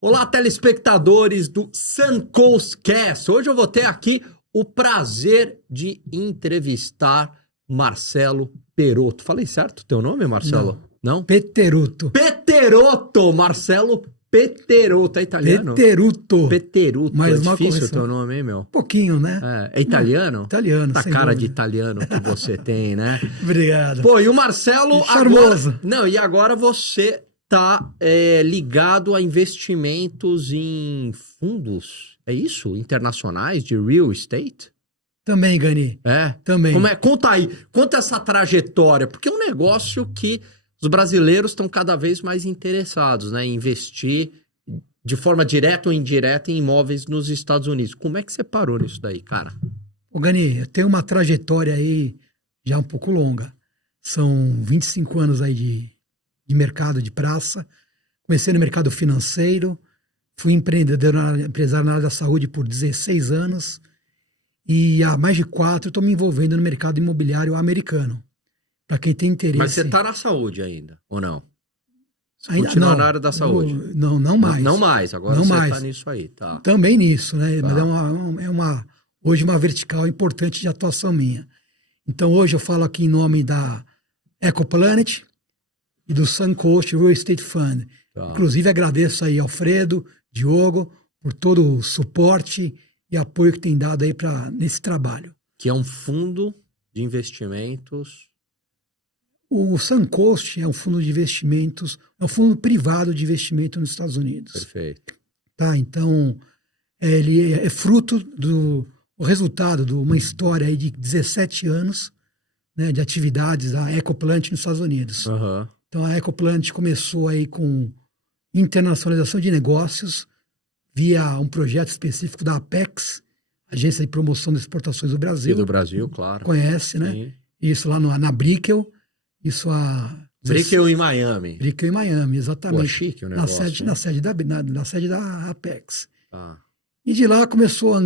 Olá, telespectadores do Suncoast Cast. Hoje eu vou ter aqui o prazer de entrevistar Marcelo Perotto. Falei certo o teu nome, Marcelo? Não? Peteruto. Peterotto! Marcelo Peterotto. É italiano? Peteruto. Peterotto. Mais É uma difícil o correção. teu nome, hein, meu? Pouquinho, né? É italiano? Italiano, Tá sem cara de dúvida. italiano que você tem, né? Obrigado. Pô, e o Marcelo Charmoso. agora... Não, e agora você tá ligado a investimentos em fundos, é isso? Internacionais de real estate? Também, Gani. É? Também. Como é? Conta aí, conta essa trajetória, porque é um negócio que os brasileiros estão cada vez mais interessados, né? Em investir de forma direta ou indireta em imóveis nos Estados Unidos. Como é que você parou nisso daí, cara? Ô, Gani, eu tenho uma trajetória aí já um pouco longa. São 25 anos aí de mercado de praça. Comecei no mercado financeiro, fui empresário na área da saúde por 16 anos e há mais de 4 estou me envolvendo no mercado imobiliário americano. Para quem tem interesse... Mas você tá na saúde ainda, ou não? Você Ainda continua não, na área da saúde? Não mais. Não mais, agora não você mais. tá nisso aí, tá. Também nisso, né? Tá. Mas hoje uma vertical importante de atuação minha. Então hoje eu falo aqui em nome da Ecoplanet e do Suncoast Real Estate Fund. Tá. Inclusive agradeço aí Alfredo, Diogo, por todo o suporte e apoio que tem dado aí nesse trabalho. Que é um fundo de investimentos. O Suncoast é um fundo de investimentos, é um fundo privado de investimento nos Estados Unidos. Perfeito. Tá? Então, ele é fruto o resultado de uma história aí de 17 anos, né, de atividades da Ecoplant nos Estados Unidos. Uhum. Então, a Ecoplant começou aí com internacionalização de negócios via um projeto específico da Apex, Agência de Promoção das Exportações do Brasil. E do Brasil, claro. Conhece, né? Sim. Isso lá na Brickell. Isso Brickell em Miami. Brickell em Miami, exatamente. Pô, chique o negócio. Na sede da Apex. Ah. E de lá começou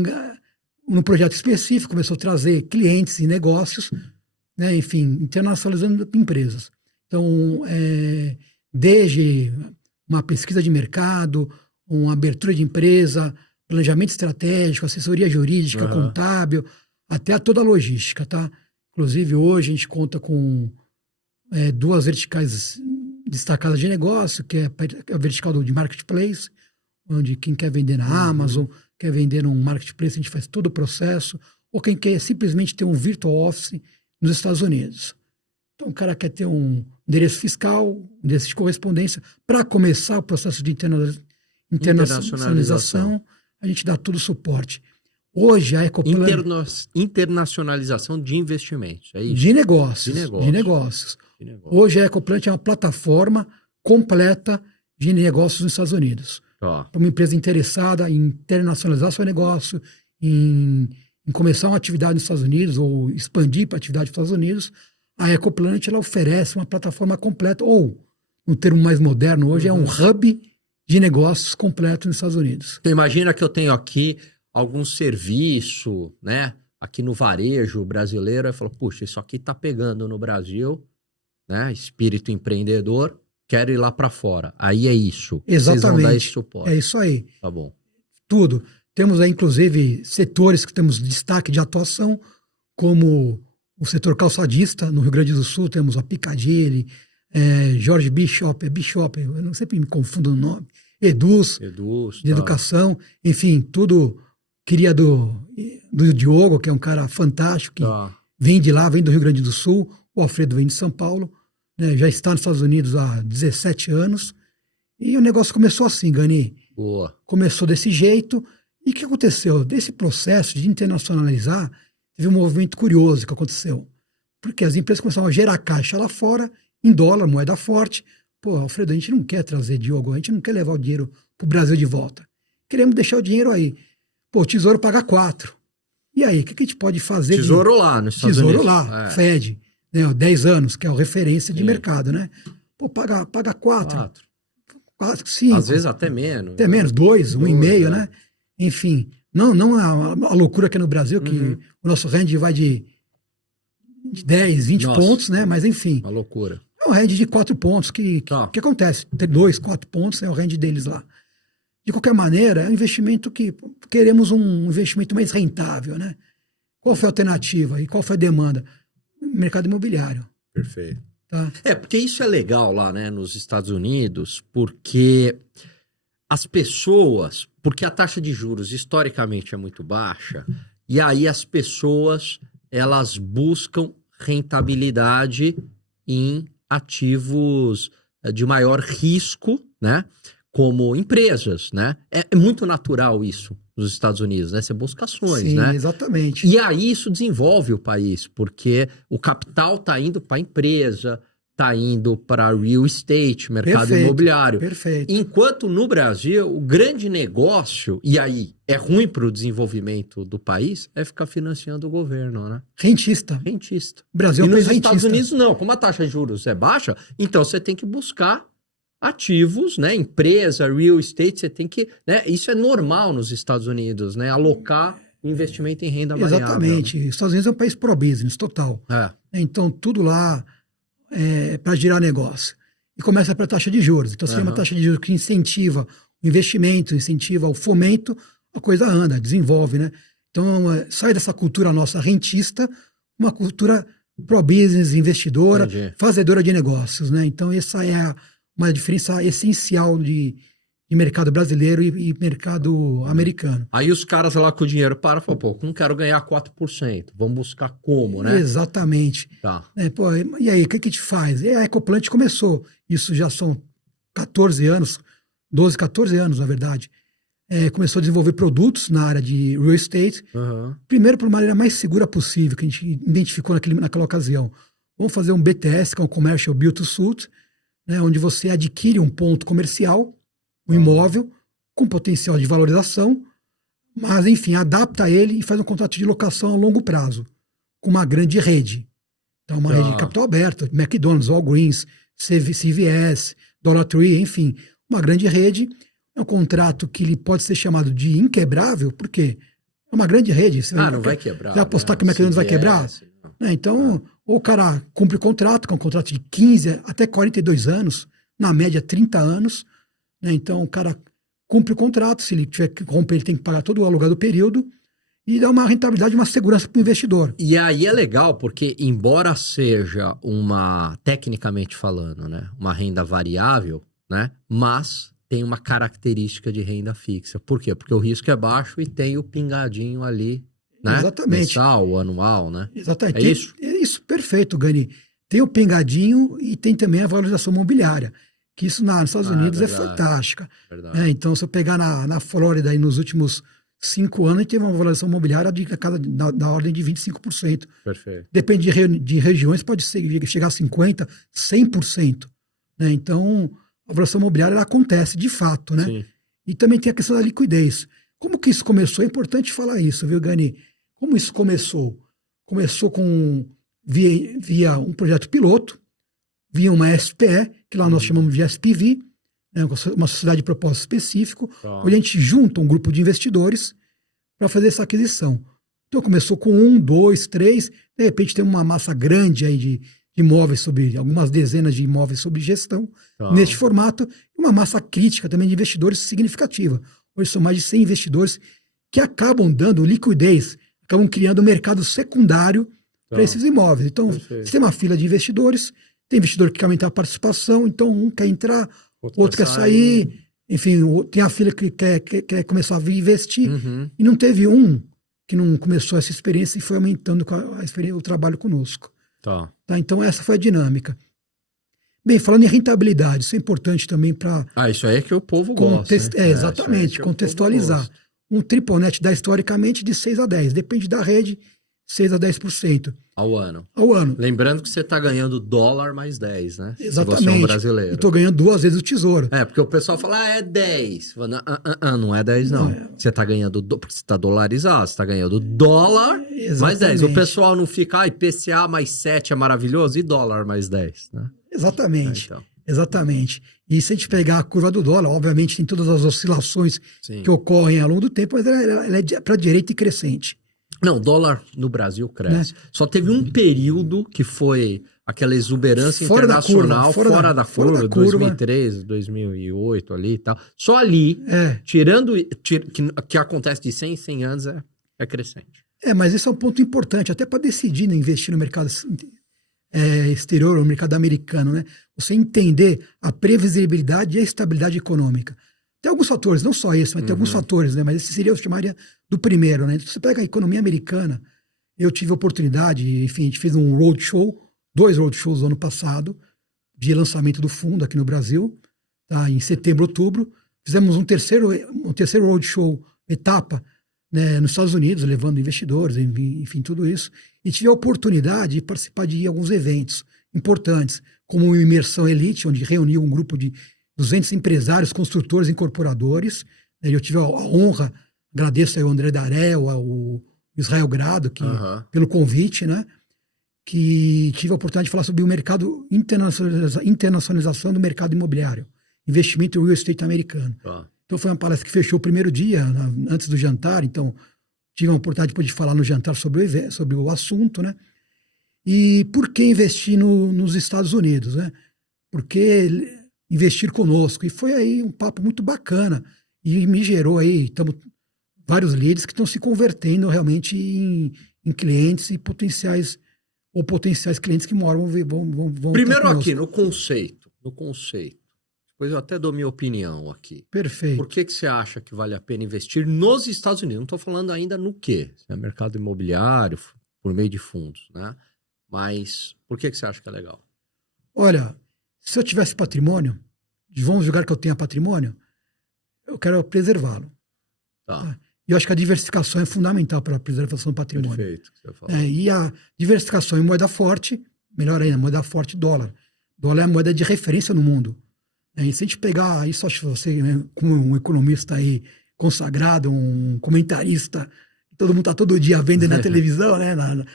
num projeto específico, começou a trazer clientes e negócios, né, enfim, internacionalizando empresas. Então, desde uma pesquisa de mercado, uma abertura de empresa, planejamento estratégico, assessoria jurídica, contábil, até toda a logística, tá? Inclusive, hoje a gente conta com 2 verticais destacadas de negócio, que é a vertical de marketplace, onde quem quer vender na Amazon, quer vender num marketplace, a gente faz todo o processo, ou quem quer simplesmente ter um virtual office nos Estados Unidos. Então, o cara quer ter um endereço fiscal, um endereço de correspondência, para começar o processo de internacionalização, a gente dá todo o suporte. Hoje, a Ecoplan... Internacionalização de investimentos, é isso? De negócios. Hoje, a Ecoplant é uma plataforma completa de negócios nos Estados Unidos. Para uma empresa interessada em internacionalizar seu negócio, em começar uma atividade nos Estados Unidos ou expandir para atividade nos Estados Unidos, a Ecoplanet ela oferece uma plataforma completa, ou, um termo mais moderno hoje, é um hub de negócios completo nos Estados Unidos. Então, imagina que eu tenho aqui algum serviço, né? Aqui no varejo brasileiro, eu falo, puxa, isso aqui tá pegando no Brasil, né? Espírito empreendedor, quero ir lá para fora. Aí é isso. Exatamente. Vocês vão dar esse suporte. É isso aí. Tá bom. Tudo. Temos aí, inclusive, setores que temos destaque de atuação, como o setor calçadista, no Rio Grande do Sul, temos a Piccadilly, Jorge Bishop, eu não sempre me confundo no nome, Eduz de educação, enfim, tudo queria do Diogo, que é um cara fantástico, que vem de lá, vem do Rio Grande do Sul, o Alfredo vem de São Paulo, né, já está nos Estados Unidos há 17 anos, e o negócio começou assim, Gani. Boa. Começou desse jeito, e o que aconteceu? Desse processo de internacionalizar, teve um movimento curioso que aconteceu, porque as empresas começaram a gerar caixa lá fora, em dólar, moeda forte. Pô, Alfredo, a gente não quer trazer Diogo, a gente não quer levar o dinheiro para o Brasil de volta. Queremos deixar o dinheiro aí. Pô, o Tesouro paga 4. E aí, o que a gente pode fazer? Tesouro lá nos Estados Unidos. Tesouro lá, Fed, né, 10 anos, que é a referência de mercado, né? Pô, paga 4. 5. Às vezes até menos. Até menos, 2, 1,5, né? Enfim, não a loucura que é no Brasil, que o nosso range vai de 10, 20 pontos, né? Mas enfim. Uma loucura. É um range de 4 pontos que acontece. Ter 2, 4 pontos é o range deles lá. De qualquer maneira, é um investimento que queremos um investimento mais rentável, né? Qual foi a alternativa e qual foi a demanda? Mercado imobiliário. Perfeito. Tá? Porque isso é legal lá, né, nos Estados Unidos, porque as pessoas, porque a taxa de juros historicamente é muito baixa, e aí as pessoas, elas buscam rentabilidade em ativos de maior risco, né, como empresas, né? É muito natural isso nos Estados Unidos, né? Você busca ações, Sim, né? exatamente. E aí isso desenvolve o país, porque o capital está indo para a empresa, está indo para real estate, mercado imobiliário. Perfeito. Enquanto no Brasil, o grande negócio, e aí é ruim para o desenvolvimento do país, é ficar financiando o governo, né? Rentista. Rentista. O Brasil é E um nos país Estados rentista. Unidos não, como a taxa de juros é baixa, então você tem que buscar ativos, né? Empresa, real estate, você tem que, né? Isso é normal nos Estados Unidos, né? Alocar investimento em renda variável. Exatamente. Os Estados Unidos é um país pro-business, total. Então, tudo lá é para girar negócio. E começa pela taxa de juros. Então, se tem uma taxa de juros que incentiva o investimento, incentiva o fomento, a coisa anda, desenvolve, né? Então, sai dessa cultura nossa rentista, uma cultura pro-business, investidora, fazedora de negócios, né? Então, essa é uma diferença essencial de mercado brasileiro e mercado americano. Aí os caras lá com o dinheiro param e falam, pô, não quero ganhar 4%, vamos buscar como, né? Exatamente. Tá. Pô, e aí, o que a gente faz? E a Ecoplant começou, isso já são 14 anos, 12, 14 anos, na verdade. Começou a desenvolver produtos na área de real estate, primeiro por uma maneira mais segura possível, que a gente identificou naquela ocasião. Vamos fazer um BTS, que é um Commercial Build to Suit, né, onde você adquire um ponto comercial, um imóvel, com potencial de valorização, mas, enfim, adapta ele e faz um contrato de locação a longo prazo, com uma grande rede. Então, uma rede de capital aberto, McDonald's, Walgreens, CVS, Dollar Tree, enfim, uma grande rede. É um contrato que ele pode ser chamado de inquebrável, porque é uma grande rede. Você não vai quebrar. Você vai apostar que o McDonald's vai quebrar? Então, ou o cara cumpre o contrato, que é um contrato de 15 até 42 anos, na média 30 anos. Né? Então, o cara cumpre o contrato, se ele tiver que romper, ele tem que pagar todo o aluguel do período e dá uma rentabilidade, uma segurança para o investidor. E aí é legal, porque embora seja uma, tecnicamente falando, né, uma renda variável, né, mas tem uma característica de renda fixa. Por quê? Porque o risco é baixo e tem o pingadinho ali, né? Exatamente. Mensal, anual, né? Exatamente. Isso? É isso, perfeito, Gani. Tem o pingadinho e tem também a valorização imobiliária, que isso nos Estados Unidos é fantástica. Então, se eu pegar na Flórida aí nos últimos 5 anos, teve uma valorização imobiliária da ordem de 25%. Perfeito. Depende de regiões, pode chegar a 50%, 100%. Né? Então, a valorização imobiliária ela acontece de fato, né? Sim. E também tem a questão da liquidez. Como que isso começou? É importante falar isso, viu, Gani? Como isso começou? Começou via um projeto piloto, via uma SPE, que lá nós chamamos de SPV, né, uma sociedade de propósito específico, onde a gente junta um grupo de investidores para fazer essa aquisição. Então começou com 1, 2, 3, de repente tem uma massa grande aí de imóveis algumas dezenas de imóveis sob gestão, neste formato, e uma massa crítica também de investidores significativa. Hoje são mais de 100 investidores que acabam dando liquidez, acabam criando um mercado secundário para esses imóveis. Então, você tem uma fila de investidores, tem investidor que quer aumentar a participação, então um quer entrar, outro quer sair, enfim, tem a fila que quer começar a investir, e não teve um que não começou essa experiência e foi aumentando o trabalho conosco. Então, essa foi a dinâmica. Bem, falando em rentabilidade, isso é importante também para... isso aí é que o povo gosta. Exatamente, contextualizar. Um triple net dá historicamente de 6 a 10, depende da rede, 6 a 10%. Ao ano. Lembrando que você está ganhando dólar mais 10, né? Exatamente. Se você é um brasileiro. Eu estou ganhando 2 vezes o tesouro. Porque o pessoal fala, é 10. Não é 10, não. Você está ganhando, porque você está dolarizado, você está ganhando dólar mais 10. O pessoal não fica, IPCA mais 7 é maravilhoso e dólar mais 10, né? Exatamente. Exatamente. E se a gente pegar a curva do dólar, obviamente tem todas as oscilações que ocorrem ao longo do tempo, mas ela é para a direita e crescente. Não, dólar no Brasil cresce. Só teve um período que foi aquela exuberância Fora da curva, internacional fora da curva. 2013, 2008 ali e tal. Só ali, tirando que acontece de 100 em 100 anos, é crescente. Mas esse é um ponto importante, até para decidir, né, investir no mercado exterior, no mercado americano, né? Você entender a previsibilidade e a estabilidade econômica. Tem alguns fatores, não só esse, mas tem alguns fatores, né? Mas esse seria, eu chamaria do primeiro, né? Então, você pega a economia americana, eu tive a oportunidade, enfim, a gente fez um roadshow, 2 roadshows no ano passado, de lançamento do fundo aqui no Brasil, tá? Em setembro, outubro. Fizemos um terceiro roadshow, etapa, né, nos Estados Unidos, levando investidores, enfim, tudo isso. E tive a oportunidade de participar de alguns eventos importantes, como o Imersão Elite, onde reuniu um grupo de 200 empresários, construtores e incorporadores. Eu tive a honra, agradeço ao André Darel, ao Israel Grado, pelo convite, né? Que tive a oportunidade de falar sobre o mercado, internacionalização do mercado imobiliário, investimento em real estate americano. Então foi uma palestra que fechou o primeiro dia, antes do jantar, então tive a oportunidade de falar no jantar sobre o assunto, né? E por que investir nos Estados Unidos, né? Por que investir conosco? E foi aí um papo muito bacana, e me gerou aí, vários leads que estão se convertendo realmente em clientes e potenciais clientes que moram, vão primeiro aqui, no conceito. Depois eu até dou minha opinião aqui. Perfeito. Por que você acha que vale a pena investir nos Estados Unidos? Não estou falando ainda no quê? Se é mercado imobiliário, por meio de fundos, né? Mas por que você acha que é legal? Olha, se eu tivesse patrimônio, vamos julgar que eu tenha patrimônio, eu quero preservá-lo. Tá? E eu acho que a diversificação é fundamental para a preservação do patrimônio. Perfeito. Você falou. E a diversificação em moeda forte, melhor ainda, moeda forte, dólar. Dólar é a moeda de referência no mundo. E se a gente pegar isso, acho que você, né, como um economista aí consagrado, um comentarista, todo mundo está todo dia vendo na televisão, né, na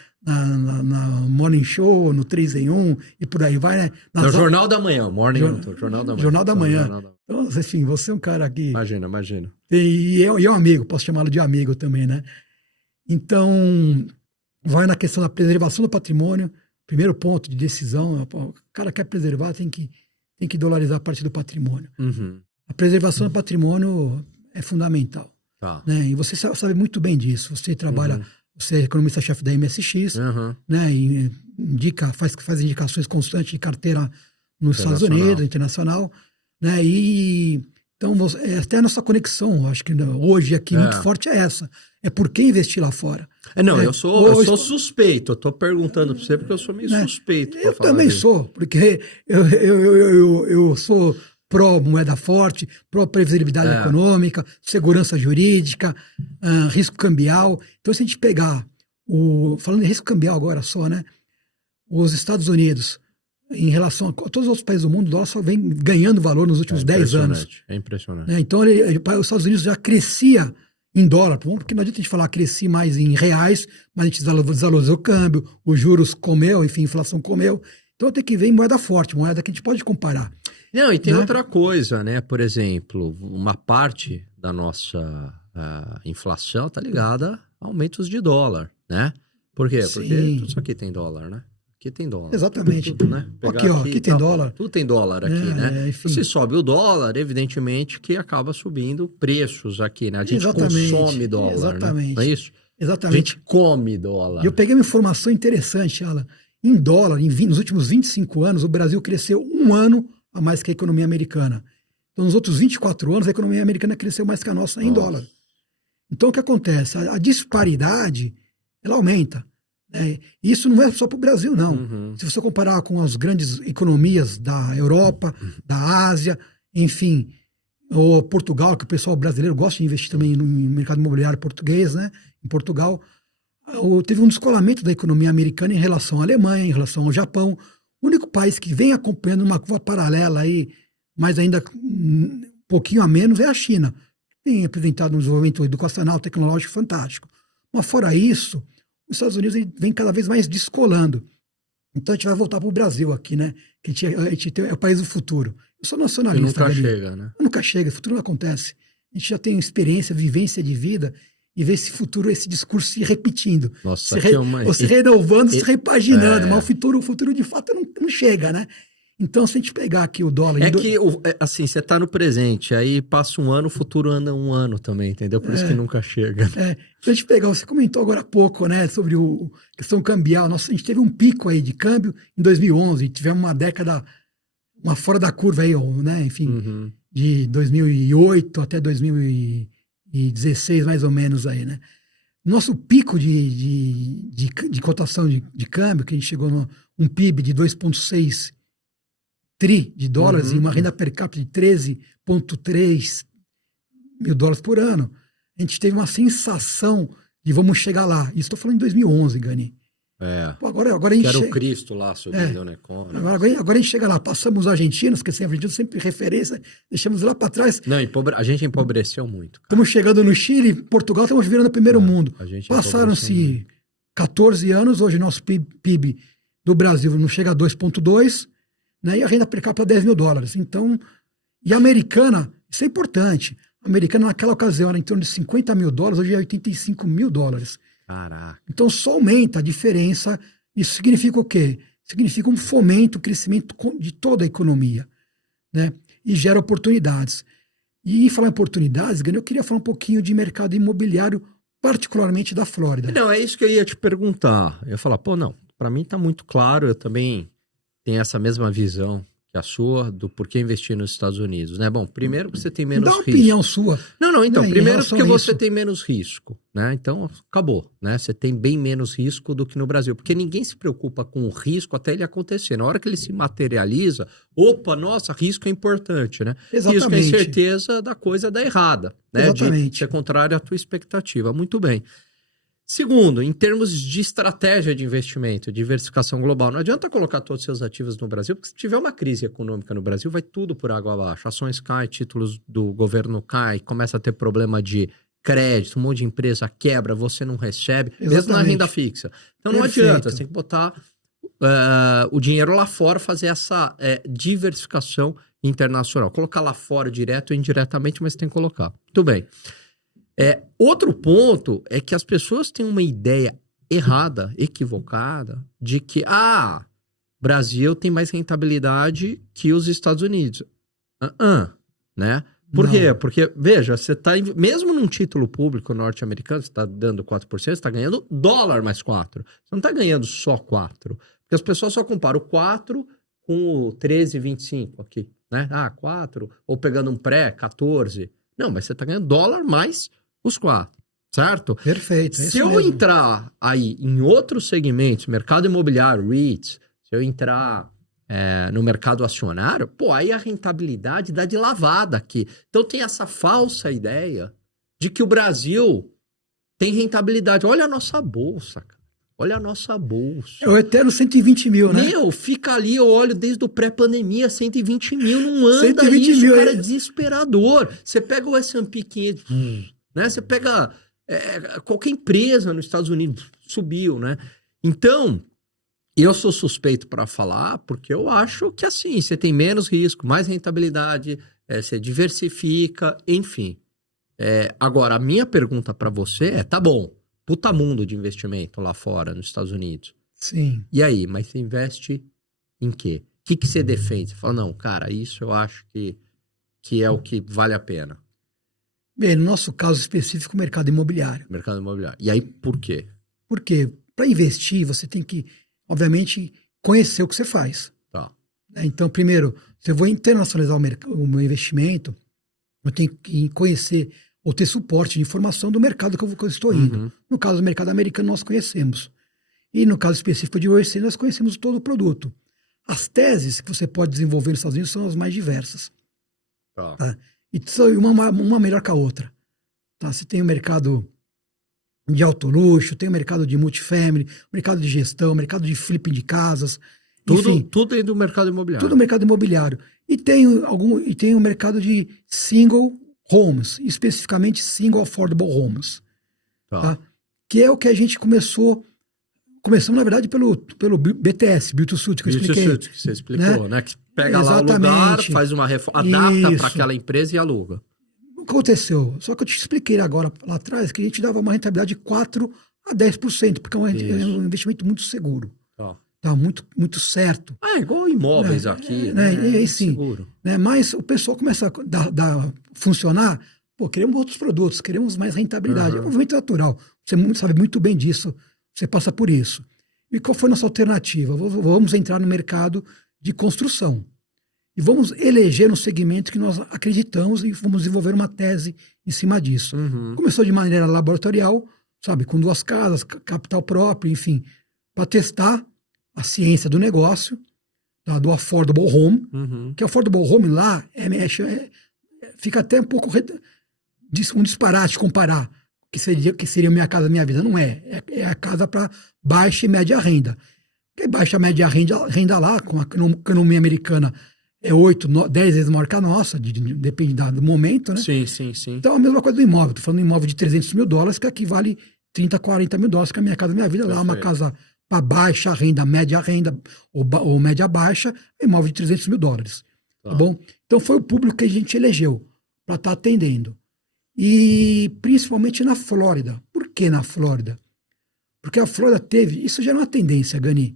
Morning Show, no 3 em 1 e por aí vai, né? No Jornal da Manhã, Jornal da Manhã. Então, enfim, você é um cara que... Imagina. E é um amigo, posso chamá-lo de amigo também, né? Então, vai na questão da preservação do patrimônio, primeiro ponto de decisão, o cara quer preservar, tem que dolarizar a parte do patrimônio. A preservação do patrimônio é fundamental. Né? E você sabe muito bem disso. Você trabalha, você é economista-chefe da MSX, né? E faz indicações constantes de carteira nos Estados Unidos, internacional. Né? E então, até a nossa conexão, acho que hoje aqui muito forte é essa. É por que investir lá fora. Eu sou suspeito. Eu estou perguntando para você porque eu sou meio suspeito. Eu também sou, porque eu sou pró-moeda forte, pró-previsibilidade econômica, segurança jurídica, risco cambial. Então, se a gente pegar, falando em risco cambial agora só, né? Os Estados Unidos, em relação a todos os outros países do mundo, o dólar só vem ganhando valor nos últimos 10 anos. É impressionante. Então, os Estados Unidos já crescia em dólar, porque não adianta a gente falar cresci mais em reais, mas a gente desvalorizou o câmbio, os juros comeu, enfim, a inflação comeu. Então tem que ver em moeda forte, moeda que a gente pode comparar. Não, e tem outra coisa, né? Por exemplo, uma parte da nossa inflação está ligada a aumentos de dólar, né? Por quê? Porque tudo isso aqui tem dólar, né? Aqui tem dólar. Exatamente. Tudo, né? Aqui tem dólar. Tudo tem dólar aqui, né? Se sobe o dólar, evidentemente que acaba subindo preços aqui, né? A gente consome dólar, exatamente. Né? Não é isso? Exatamente. A gente come dólar. E eu peguei uma informação interessante, Alan. Em dólar, nos últimos 25 anos, o Brasil cresceu um ano a mais que a economia americana. Então, nos outros 24 anos, a economia americana cresceu mais que a nossa em dólar. Então, o que acontece? A disparidade, ela aumenta. E isso não é só para o Brasil, não. Se você comparar com as grandes economias da Europa, da Ásia, enfim, ou Portugal, que o pessoal brasileiro gosta de investir também no mercado imobiliário português, né? Em Portugal, teve um descolamento da economia americana em relação à Alemanha, em relação ao Japão. O único país que vem acompanhando uma curva paralela aí, mas ainda um pouquinho a menos, é a China. Tem apresentado um desenvolvimento educacional, tecnológico fantástico. Mas fora isso, os Estados Unidos vem cada vez mais descolando. Então a gente vai voltar para o Brasil aqui, né? Que a gente é o país do futuro. Eu sou nacionalista. E nunca chega, né? Nunca chega, o futuro não acontece. A gente já tem experiência, vivência de vida. e ver esse futuro, esse discurso se repetindo. Nossa, se renovando, se repaginando, mas o futuro de fato não chega, né? Então, se a gente pegar aqui o dólar... assim, você tá no presente, aí passa um ano, o futuro anda um ano também, entendeu? Por isso que nunca chega. Se a gente pegar, você comentou agora há pouco, né, sobre a questão cambial. Nossa, a gente teve um pico aí de câmbio em 2011, tivemos uma década, uma fora da curva aí, né, enfim, de 2008 até 2016, mais ou menos aí, né? Nosso pico de cotação de câmbio, que a gente chegou num PIB de 2,6 tri de dólares e uma renda per capita de 13,3 mil dólares por ano, a gente teve uma sensação de vamos chegar lá. Isso estou falando em 2011, Gani. Pô, agora a gente era o Cristo lá subindo, né? Agora a gente chega lá, passamos os argentinos, que assim, a Argentina sempre referência, deixamos lá para trás. Não, a gente empobreceu muito. Estamos chegando no Chile, Portugal, estamos virando o primeiro mundo. Passaram-se 14 anos, hoje nosso PIB do Brasil não chega a 2,2, né, e a renda per capita é 10 mil dólares. Então, e a americana, isso é importante, a americana naquela ocasião era em torno de 50 mil dólares, hoje é 85 mil dólares. Caraca. Então só aumenta a diferença. Isso significa o quê? Significa um fomento, crescimento de toda a economia, né? E gera oportunidades. E em falar em oportunidades, eu queria falar um pouquinho de mercado imobiliário, particularmente da Flórida. Não, é isso que eu ia te perguntar. Eu ia falar, para mim tá muito claro, eu também tenho essa mesma visão que a sua do porquê investir nos Estados Unidos, né? Bom, primeiro porque você tem menos risco. Dá uma opinião sua. Não, então, né, primeiro porque você tem menos risco, né? Então, acabou, né? Você tem bem menos risco do que no Brasil, porque ninguém se preocupa com o risco até ele acontecer. Na hora que ele se materializa, risco é importante, né? Exatamente. Risco é incerteza da coisa dar errada, né? Exatamente. De ser contrário à tua expectativa. Muito bem. Segundo, em termos de estratégia de investimento, diversificação global, não adianta colocar todos os seus ativos no Brasil, porque se tiver uma crise econômica no Brasil, vai tudo por água abaixo. Ações caem, títulos do governo caem, começa a ter problema de crédito, um monte de empresa quebra, você não recebe, mesmo na renda fixa. Então não adianta, você tem que botar o dinheiro lá fora, fazer essa diversificação internacional. Colocar lá fora direto ou indiretamente, mas tem que colocar. Muito bem. Outro ponto é que as pessoas têm uma ideia errada, equivocada, de que Brasil tem mais rentabilidade que os Estados Unidos. Né? Por quê? Porque, veja, você está, mesmo num título público norte-americano, você está dando 4%, você está ganhando dólar mais 4%. Você não está ganhando só 4%. Porque as pessoas só comparam o 4% com o 13,25 aqui. Né? 4%, ou pegando um pré, 14%. Não, mas você está ganhando dólar mais os 4%, certo? Perfeito. Se eu entrar aí em outros segmentos, mercado imobiliário, REITs, se eu entrar no mercado acionário, aí a rentabilidade dá de lavada aqui. Então tem essa falsa ideia de que o Brasil tem rentabilidade. Olha a nossa bolsa, cara. Olha a nossa bolsa. É o eterno 120 mil, né? Fica ali, eu olho desde o pré-pandemia, 120 mil, não anda 120 isso, mil, cara, é desesperador. Você pega o S&P 500, né? Você pega qualquer empresa nos Estados Unidos, subiu, né? Então, eu sou suspeito para falar, porque eu acho que assim, você tem menos risco, mais rentabilidade, você diversifica, enfim. Agora, a minha pergunta para você tá bom, puta mundo de investimento lá fora, nos Estados Unidos. Sim. E aí, mas você investe em quê? O que você defende? Você fala, não, cara, isso eu acho que é o que vale a pena. Bem, no nosso caso específico, o mercado imobiliário. Mercado imobiliário. E aí, por quê? Porque para investir, você tem que, obviamente, conhecer o que você faz. Tá. Então, primeiro, se eu vou internacionalizar o meu investimento, eu tenho que conhecer ou ter suporte de informação do mercado que eu estou indo. No caso do mercado americano, nós conhecemos. E no caso específico de OEC, nós conhecemos todo o produto. As teses que você pode desenvolver nos Estados Unidos são as mais diversas. Tá? E uma melhor que a outra. Tá? Você tem o mercado de alto luxo, tem o mercado de multifamily, mercado de gestão, mercado de flipping de casas. Tudo dentro do mercado imobiliário. Tudo mercado imobiliário. E tem o mercado de single homes, especificamente single affordable homes. Tá? Que é o que a gente começamos, na verdade, pelo BTS, Build to Suit, que eu expliquei. Que você explicou, né? Que pega lá o lugar, faz uma reforma, adapta para aquela empresa e aluga. aconteceu? Só que eu te expliquei agora, lá atrás, que a gente dava uma rentabilidade de 4 a 10%, porque é um investimento muito seguro. Tá muito, muito certo. Igual imóveis aqui, né? né? E aí sim. Seguro. Né? Mas o pessoal começa a funcionar, pô, queremos outros produtos, queremos mais rentabilidade. É um movimento natural. Você sabe muito bem disso, você passa por isso. E qual foi a nossa alternativa? Vamos entrar no mercado de construção. E vamos eleger um segmento que nós acreditamos e vamos desenvolver uma tese em cima disso. Começou de maneira laboratorial, sabe, com 2 casas, capital próprio, enfim, para testar a ciência do negócio, tá, do affordable home, que affordable home lá fica até um pouco um disparate comparar que seria Minha Casa Minha Vida. Não é. É a casa para baixa e média renda. Porque baixa e média renda lá, com a economia americana, é 8, 10 vezes maior que a nossa, depende do momento, né? Sim. Então, a mesma coisa do imóvel. Estou falando de um imóvel de $300 mil, que aqui vale 30, 40 mil dólares, que é a Minha Casa Minha Vida. Lá, uma casa para baixa renda, média renda ou média baixa, é imóvel de $300 mil. Tá bom? Então, foi o público que a gente elegeu para estar atendendo. E principalmente na Flórida. Por que na Flórida? Porque a Flórida teve... Isso já era uma tendência, Gani.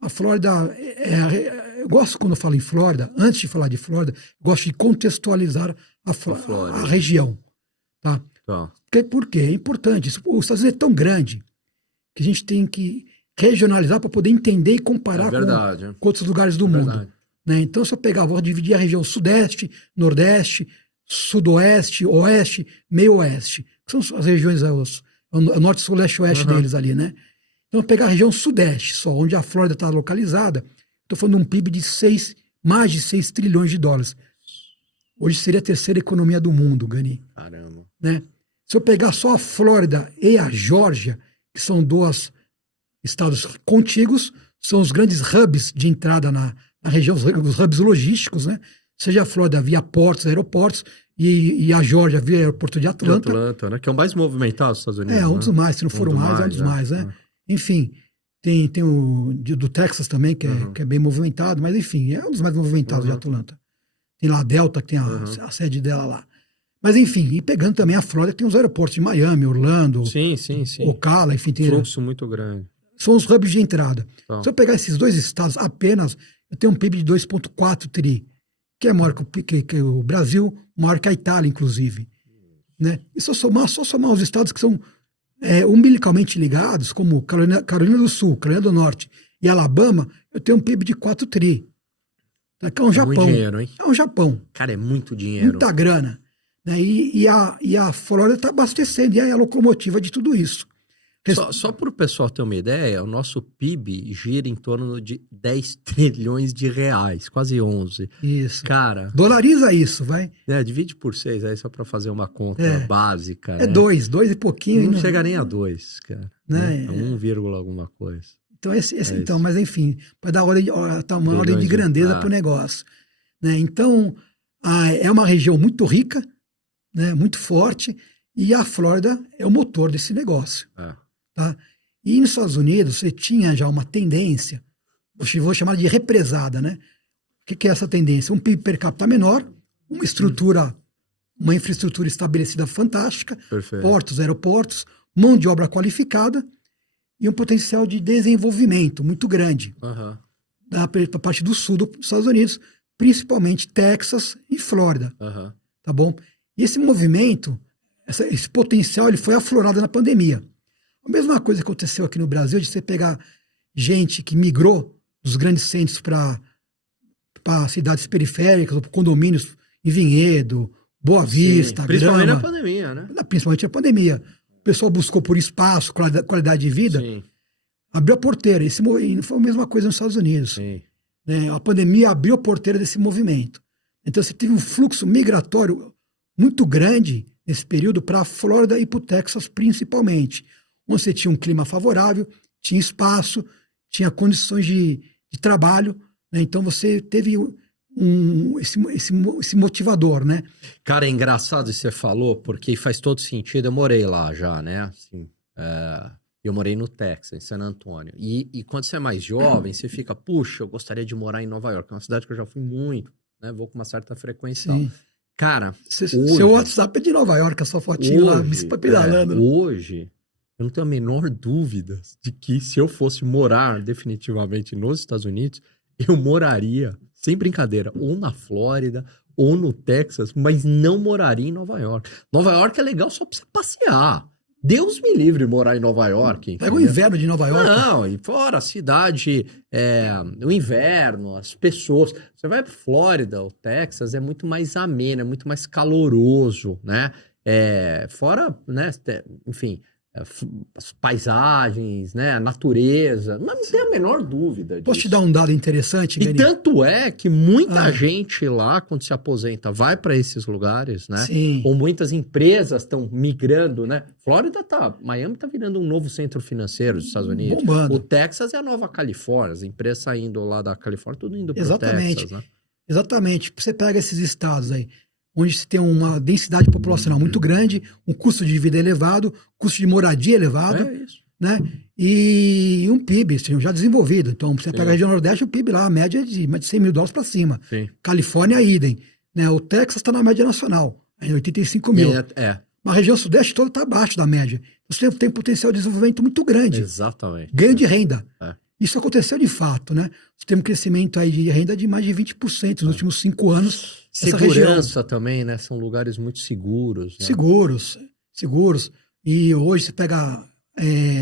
A Flórida... eu gosto, quando eu falo em Flórida, antes de falar de Flórida, eu gosto de contextualizar a região. Tá? Por quê? É importante. Os Estados Unidos é tão grande que a gente tem que regionalizar para poder entender e comparar com outros lugares do mundo. Né? Então, se eu pegar, vou dividir a região Sudeste, Nordeste, Sudoeste, Oeste, Meio Oeste, que são as regiões, o Norte, Sul, Leste e Oeste deles ali, né? Então, eu pegar a região Sudeste, só onde a Flórida está localizada, estou falando de um PIB de mais de 6 trilhões de dólares. Hoje seria a terceira economia do mundo, Gani. Caramba. Né? Se eu pegar só a Flórida e a Geórgia, que são 2 estados contíguos, são os grandes hubs de entrada na região, os hubs logísticos, né? Seja a Flórida via portos, aeroportos, e a Geórgia via aeroporto de Atlanta. Né? Que é o mais movimentado dos Estados Unidos. É, um dos mais, se não for o mais, é um dos mais, né? Enfim, tem o do Texas também, que é bem movimentado, mas enfim, é um dos mais movimentados de Atlanta. Tem lá a Delta, que tem a sede dela lá. Mas enfim, e pegando também a Flórida, tem os aeroportos de Miami, Orlando, sim. Ocala, enfim. Tem fluxo muito grande. São os hubs de entrada. Se eu pegar esses 2 estados apenas, eu tenho um PIB de 2,4 tri, que é maior que o Brasil, maior que a Itália, inclusive. Né? E só somar os estados que são umbilicalmente ligados, como Carolina do Sul, Carolina do Norte e Alabama, eu tenho um PIB de 4 tri. Que é um Japão. Muito dinheiro, hein? É um Japão. Cara, é muito dinheiro. Muita grana. Né? E a Flórida está abastecendo, e é a locomotiva de tudo isso. Só para o pessoal ter uma ideia, o nosso PIB gira em torno de 10 trilhões de reais, quase 11. Isso. Cara... Dolariza isso, vai. Divide por 6 aí, só para fazer uma conta básica. É 2 e pouquinho. Não chega nem a 2, cara. Né? É 1, alguma coisa. Então, então, mas enfim, para dar uma ordem de grandeza para o negócio. Né? Então, é uma região muito rica, né? Muito forte, e a Flórida é o motor desse negócio. Tá? E nos Estados Unidos você tinha já uma tendência, vou chamar de represada, né? O que é essa tendência? Um PIB per capita menor, uma infraestrutura estabelecida fantástica, portos, aeroportos, mão de obra qualificada e um potencial de desenvolvimento muito grande da parte do sul dos Estados Unidos, principalmente Texas e Flórida. Tá bom? E esse movimento, esse potencial, ele foi aflorado na pandemia. A mesma coisa que aconteceu aqui no Brasil, de você pegar gente que migrou dos grandes centros para cidades periféricas, ou condomínios em Vinhedo, Boa Vista, principalmente Grama. na pandemia, né? Principalmente na pandemia. O pessoal buscou por espaço, qualidade de vida, abriu a porteira. Foi a mesma coisa nos Estados Unidos. Né? A pandemia abriu a porteira desse movimento. Então você teve um fluxo migratório muito grande nesse período para a Flórida e para o Texas principalmente, onde você tinha um clima favorável, tinha espaço, tinha condições de trabalho, né? Então você teve esse motivador, né? Cara, é engraçado isso que você falou, porque faz todo sentido. Eu morei lá já, né? Assim, eu morei no Texas, em San Antônio. E quando você é mais jovem, você fica, puxa, eu gostaria de morar em Nova York, é uma cidade que eu já fui muito, né? Vou com uma certa frequência. Cara, seu WhatsApp é de Nova York, a sua fotinho lá, pedalando. Hoje, eu não tenho a menor dúvida de que se eu fosse morar definitivamente nos Estados Unidos, eu moraria, sem brincadeira, ou na Flórida, ou no Texas, mas não moraria em Nova York. Nova York é legal só pra você passear. Deus me livre morar em Nova York. Pega o inverno de Nova York. Não, e fora a cidade, o inverno, as pessoas. Você vai para Flórida, o Texas, é muito mais ameno, é muito mais caloroso, né? Fora, né, enfim, as paisagens, né, a natureza. Não tem a menor dúvida disso. Posso te dar um dado interessante, E Gani? tanto é que muita gente lá, quando se aposenta, vai para esses lugares, né? Sim. Ou muitas empresas estão migrando, né? Miami tá virando um novo centro financeiro dos Estados Unidos. Bombando. O Texas é a nova Califórnia, as empresas saindo lá da Califórnia, tudo indo para o Exatamente. Texas, né? Exatamente. Você pega esses estados aí, onde você tem uma densidade populacional muito grande, um custo de vida elevado, custo de moradia elevado, É isso. né? E um PIB assim, já desenvolvido. Então, você pega a região Nordeste, o PIB lá, a média é de mais de 100 mil dólares para cima. Sim. Califórnia, idem. Né? O Texas está na média nacional, em 85 mil. Mas a região Sudeste toda está abaixo da média. Você tem potencial de desenvolvimento muito grande. Exatamente. Ganho de renda. É. Isso aconteceu de fato, né? Você tem um crescimento aí de renda de mais de 20% nos últimos 5 anos. Segurança também, né? São lugares muito seguros. Né? Seguros. E hoje você pega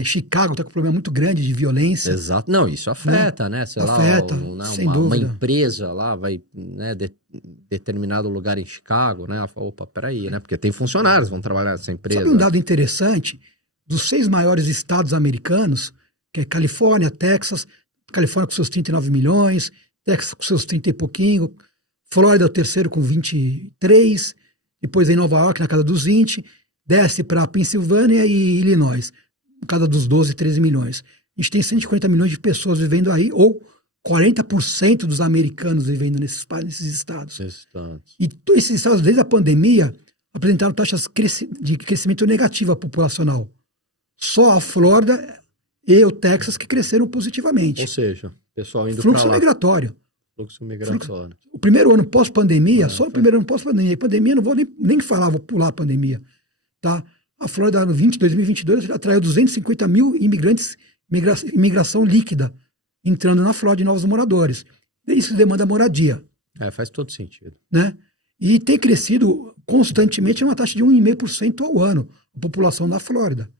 Chicago, está com um problema muito grande de violência. Exato. Não, isso afeta, né? Sei afeta, lá, sem uma dúvida. empresa lá vai, né, determinado lugar em Chicago, né? Ela fala, opa, peraí, né? Porque tem funcionários que vão trabalhar nessa empresa. Sabe um dado interessante? Dos 6 maiores estados americanos, que é Califórnia, Texas, Califórnia com seus 39 milhões, Texas com seus 30 e pouquinho, Flórida é o terceiro com 23, depois em Nova York na casa dos 20, desce para Pensilvânia e Illinois, na casa dos 12, 13 milhões. A gente tem 150 milhões de pessoas vivendo aí, ou 40% dos americanos vivendo nesses estados. E esses estados, desde a pandemia, apresentaram taxas de crescimento negativo populacional. Só a Flórida e o Texas que cresceram positivamente. Ou seja, pessoal indo para lá. Fluxo migratório. Migratório. O primeiro ano pós-pandemia, só o primeiro ano pós-pandemia. Pandemia, não vou nem falar, vou pular a pandemia. Tá? A Flórida, no 2022, atraiu 250 mil imigrantes, imigração líquida, entrando na Flórida de novos moradores. Isso demanda moradia. Faz todo sentido. Né? E tem crescido constantemente uma taxa de 1,5% ao ano, a população da Flórida.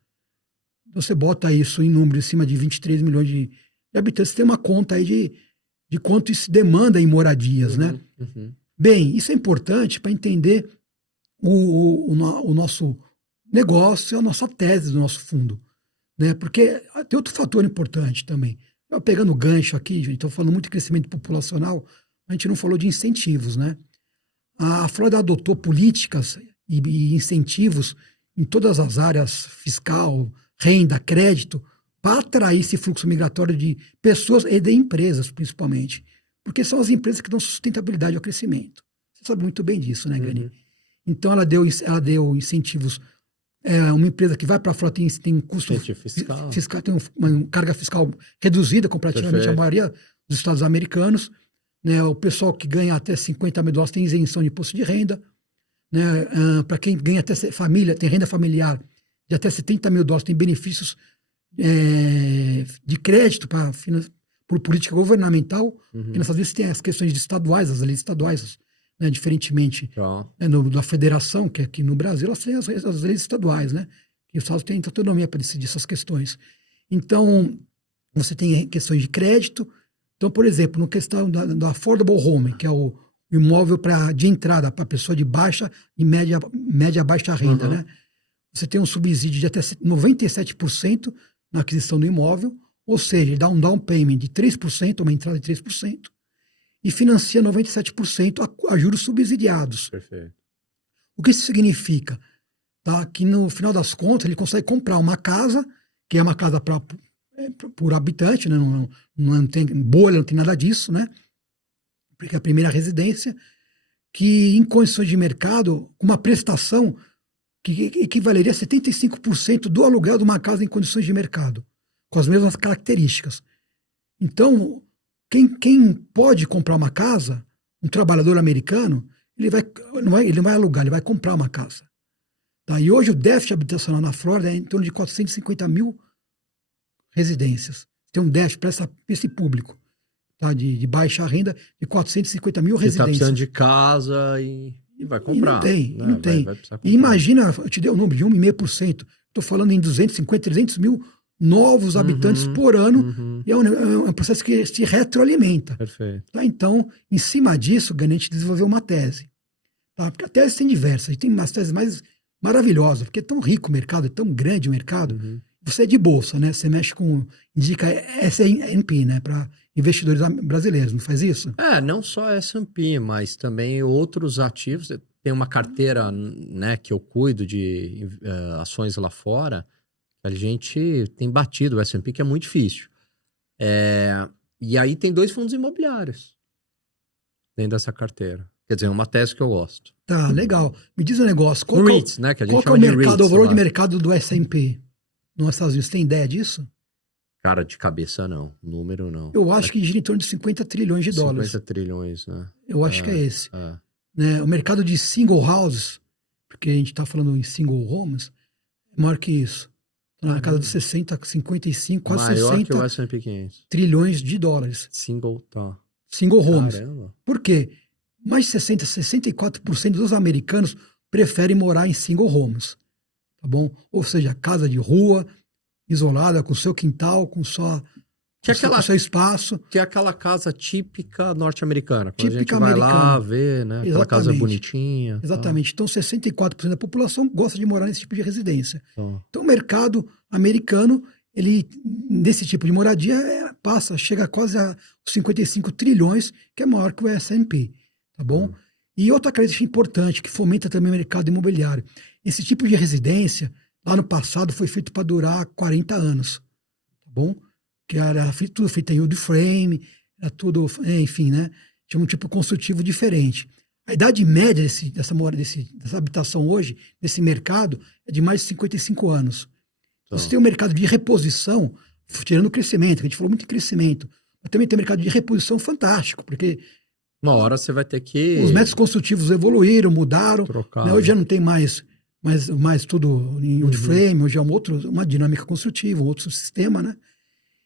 Você bota isso em número em cima de 23 milhões de habitantes, tem uma conta aí de quanto isso demanda em moradias, né? Bem, isso é importante para entender o nosso negócio, a nossa tese do nosso fundo, né? Porque tem outro fator importante também. Eu pegando o gancho aqui, gente, estou falando muito de crescimento populacional, a gente não falou de incentivos, né? A Flórida adotou políticas e incentivos em todas as áreas, fiscal, renda, crédito, para atrair esse fluxo migratório de pessoas e de empresas, principalmente. Porque são as empresas que dão sustentabilidade ao crescimento. Você sabe muito bem disso, né, Gani? Então, ela deu incentivos. Uma empresa que vai para fora tem custo fiscal, tem uma carga fiscal reduzida comparativamente à maioria dos estados americanos. Né? O pessoal que ganha até 50 mil dólares tem isenção de imposto de renda. Né? Para quem ganha até família, tem renda familiar de até 70 mil dólares, tem benefícios de crédito por política governamental, que nessas vezes tem as questões de estaduais, as leis estaduais, né, diferentemente da federação, que aqui no Brasil, elas têm as leis estaduais, né, que o Estado tem autonomia para decidir essas questões. Então, você tem questões de crédito. Então, por exemplo, no questão do affordable home, que é o imóvel de entrada para a pessoa de baixa e média baixa renda, né? Você tem um subsídio de até 97% na aquisição do imóvel, ou seja, dá um down payment de 3%, uma entrada de 3%, e financia 97% a juros subsidiados. Perfeito. O que isso significa? Tá? Que no final das contas ele consegue comprar uma casa, que é uma casa por habitante, né? Não tem bolha, não tem nada disso, né? Porque é a primeira residência, que em condições de mercado, com uma prestação que equivaleria a 75% do aluguel de uma casa em condições de mercado, com as mesmas características. Então, quem pode comprar uma casa, um trabalhador americano, ele não vai alugar, ele vai comprar uma casa. Tá? E hoje o déficit habitacional na Flórida é em torno de 450 mil residências. Tem um déficit para esse público, tá? De baixa renda, de 450 mil Que tá residências. precisando de casa e vai comprar. Não tem. Vai precisar E comprar. imagina, eu te dei o número de 1,5%. Estou falando em 250, 300 mil novos habitantes por ano. E é um processo que se retroalimenta. Perfeito. Tá? Então, em cima disso, a gente desenvolveu uma tese. Tá? Porque a tese tem diversas. Tem umas teses mais maravilhosas, porque é tão rico o mercado, é tão grande o mercado. Você é de bolsa, né? Você mexe com... Indica S&P, né? Para investidores brasileiros, não faz isso? Não só S&P, mas também outros ativos. Tem uma carteira, né, que eu cuido de ações lá fora. A gente tem batido o S&P, que é muito difícil. E aí tem 2 fundos imobiliários dentro dessa carteira. Quer dizer, é uma tese que eu gosto. Tá, legal. Me diz um negócio. Qual REITs, né? Que a gente qual que é o chama de mercado, REITs, o valor lá. de mercado do S&P nos Estados Unidos? Tem ideia disso? Cara, de cabeça não. Número não. Eu acho que gira em torno de 50 trilhões de dólares. 50 trilhões, né? Eu acho que é esse. Né? O mercado de single houses, porque a gente está falando em single homes, é maior que isso. Na casa de 60, 55, quase maior 60 que o S&P 500. trilhões de dólares. Single, tá. Single homes. Caramba. Por quê? Mais de 60, 64% dos americanos preferem morar em single homes. Tá bom? Ou seja, casa de rua, isolada, com seu quintal, com seu espaço. Que é aquela casa típica norte-americana. Quando Típica a gente vai lá americana. ver, né? Aquela Exatamente. casa bonitinha. Exatamente. Então, 64% da população gosta de morar nesse tipo de residência. Tá. Então, o mercado americano, ele, nesse tipo de moradia, chega quase a 55 trilhões, que é maior que o S&P. Tá bom? E outra característica importante, que fomenta também o mercado imobiliário. Esse tipo de residência, lá no passado, foi feito para durar 40 anos. Tá bom? Que era tudo feito em wood frame, era tudo, enfim, né? Tinha um tipo construtivo diferente. A idade média dessa habitação hoje, desse mercado, é de mais de 55 anos. Então, você tem um mercado de reposição, tirando o crescimento, que a gente falou muito em crescimento, mas também tem um mercado de reposição fantástico, porque uma hora você vai ter que... Os métodos construtivos evoluíram, mudaram. Trocar, né? Hoje já não tem mais tudo em wood frame, hoje é uma dinâmica construtiva, um outro sistema, né?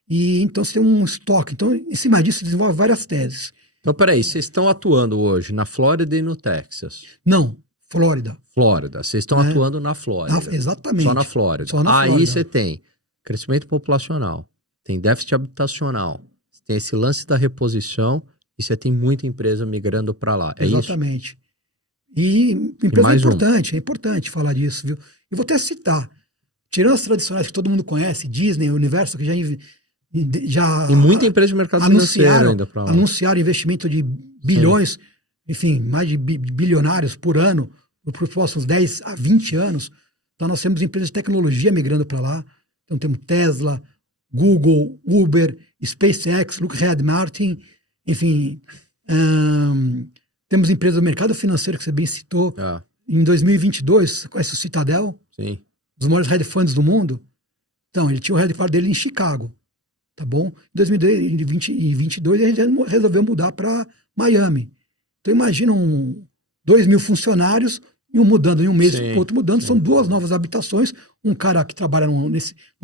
E então você tem um estoque. Então, em cima disso, desenvolve várias teses. Então, peraí, vocês estão atuando hoje na Flórida e no Texas? Não, Flórida. Flórida, vocês estão atuando na Flórida. Exatamente. Só na Flórida. Só na Aí Flórida. você tem crescimento populacional, tem déficit habitacional, tem esse lance da reposição e você tem muita empresa migrando para lá. É Exatamente. E empresa é importante falar disso, viu? Eu vou até citar, tirando as tradicionais que todo mundo conhece, Disney, Universal, que já e muita empresa de mercado financeiro ainda para lá. Anunciaram investimento de bilhões, enfim, mais de bilionários por ano, para os próximos 10 a 20 anos. Então nós temos empresas de tecnologia migrando para lá. Então temos Tesla, Google, Uber, SpaceX, Lockheed Martin, enfim, temos empresas do mercado financeiro que você bem citou. Em 2022, conhece o Citadel? Sim. Os maiores hedge funds do mundo. Então, ele tinha o headquarter dele em Chicago, tá bom? Em 2022, ele resolveu mudar para Miami. Então, imagina 2.000 funcionários, um mudando em um mês, o outro mudando. São 2 novas habitações. Um cara que trabalha no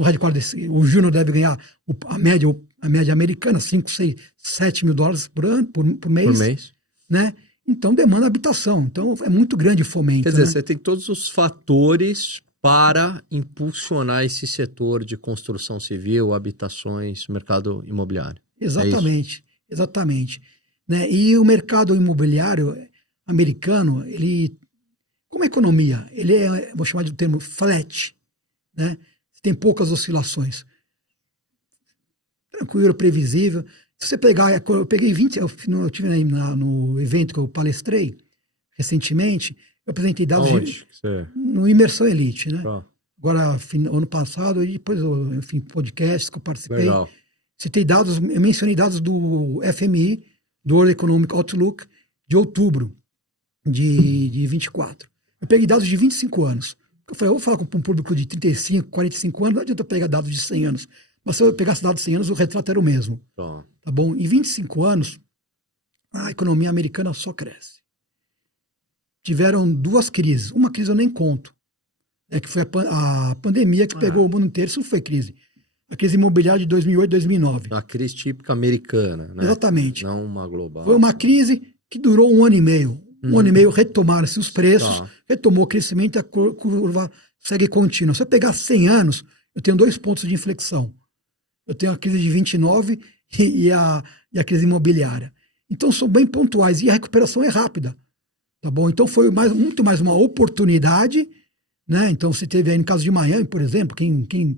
headquarter, o Júnior deve ganhar a média americana, 5, 6, 7 mil dólares por ano, por mês. Por mês. Né? Então, demanda habitação. Então, é muito grande o fomento. Quer dizer, né? você tem todos os fatores para impulsionar esse setor de construção civil, habitações, mercado imobiliário. Exatamente. Exatamente. Né? E o mercado imobiliário americano, ele, como economia, ele é, vou chamar de termo flat, né? Tem poucas oscilações. Tranquilo, previsível. Se você pegar, eu peguei 20, eu tive no evento que eu palestrei recentemente, eu apresentei dados no Imersão Elite, né? Agora, ano passado, e depois, enfim, podcasts que eu participei. Legal. Citei dados, eu mencionei dados do FMI, do World Economic Outlook, de outubro de 24. Eu peguei dados de 25 anos. Eu falei, eu vou falar com um público de 35, 45 anos, não adianta eu pegar dados de 100 anos. Mas se eu pegasse dados de 100 anos, o retrato era o mesmo. Tá bom? Em 25 anos, a economia americana só cresce. tiveram duas crises. Uma crise eu nem conto, que foi a pandemia que pegou o mundo inteiro. Isso não foi crise. A crise imobiliária de 2008, 2009. Uma crise típica americana, né? Exatamente. Não uma global. Foi uma crise que durou 1 ano e meio. 1 ano e meio retomaram-se os preços, retomou o crescimento e a curva segue contínua. Se eu pegar 100 anos, eu tenho 2 pontos de inflexão. Eu tenho a crise de 29 e a crise imobiliária. Então, são bem pontuais e a recuperação é rápida. Tá bom? Então, foi muito mais uma oportunidade, né? Então, você teve aí no caso de Miami, por exemplo, quem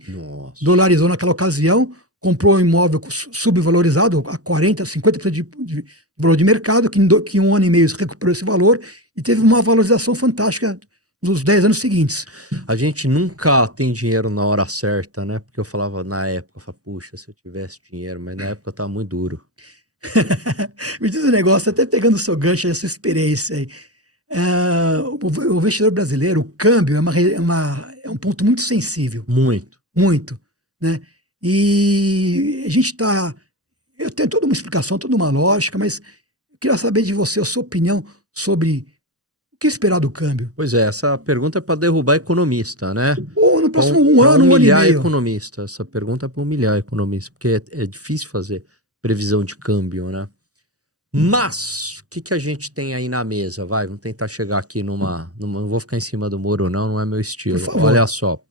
dolarizou naquela ocasião, comprou um imóvel subvalorizado a 40%, 50% de valor de mercado, que em 1 ano e meio recuperou esse valor e teve uma valorização fantástica nos 10 anos seguintes. A gente nunca tem dinheiro na hora certa, né? Porque eu falava na época, puxa, se eu tivesse dinheiro, mas na época tava muito duro. Me diz um negócio, até pegando o seu gancho, essa experiência aí. O investidor brasileiro, o câmbio é um ponto muito sensível. Muito, né? E a gente está... Eu tenho toda uma explicação, toda uma lógica, mas eu queria saber de você a sua opinião sobre o que esperar do câmbio. Pois é, essa pergunta é para derrubar economista, né? Ou no próximo ano, 1 ano e meio. Humilhar economista. Essa pergunta é para humilhar economista, porque é difícil fazer previsão de câmbio, né? Mas, o que a gente tem aí na mesa? Vamos tentar chegar aqui numa... Não vou ficar em cima do muro, não é meu estilo. Por favor. Olha só.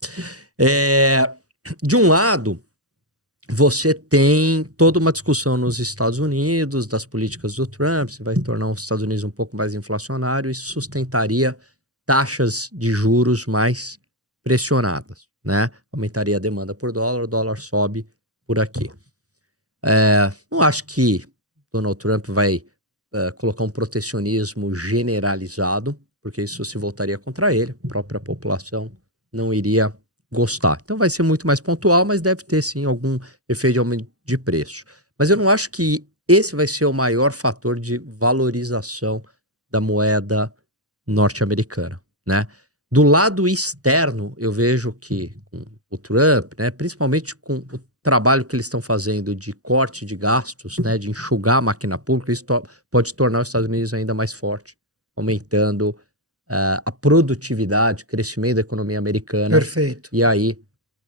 De um lado, você tem toda uma discussão nos Estados Unidos, das políticas do Trump, se vai tornar os Estados Unidos um pouco mais inflacionário, isso sustentaria taxas de juros mais pressionadas, né? Aumentaria a demanda por dólar, o dólar sobe por aqui. Não acho que Donald Trump vai colocar um protecionismo generalizado, porque isso se voltaria contra ele, a própria população não iria gostar. Então vai ser muito mais pontual, mas deve ter sim algum efeito de aumento de preço. Mas eu não acho que esse vai ser o maior fator de valorização da moeda norte-americana, né? Do lado externo, eu vejo que com o Trump, né, principalmente com o trabalho que eles estão fazendo de corte de gastos, né, de enxugar a máquina pública, isso pode tornar os Estados Unidos ainda mais forte, aumentando a produtividade, crescimento da economia americana. Perfeito. E aí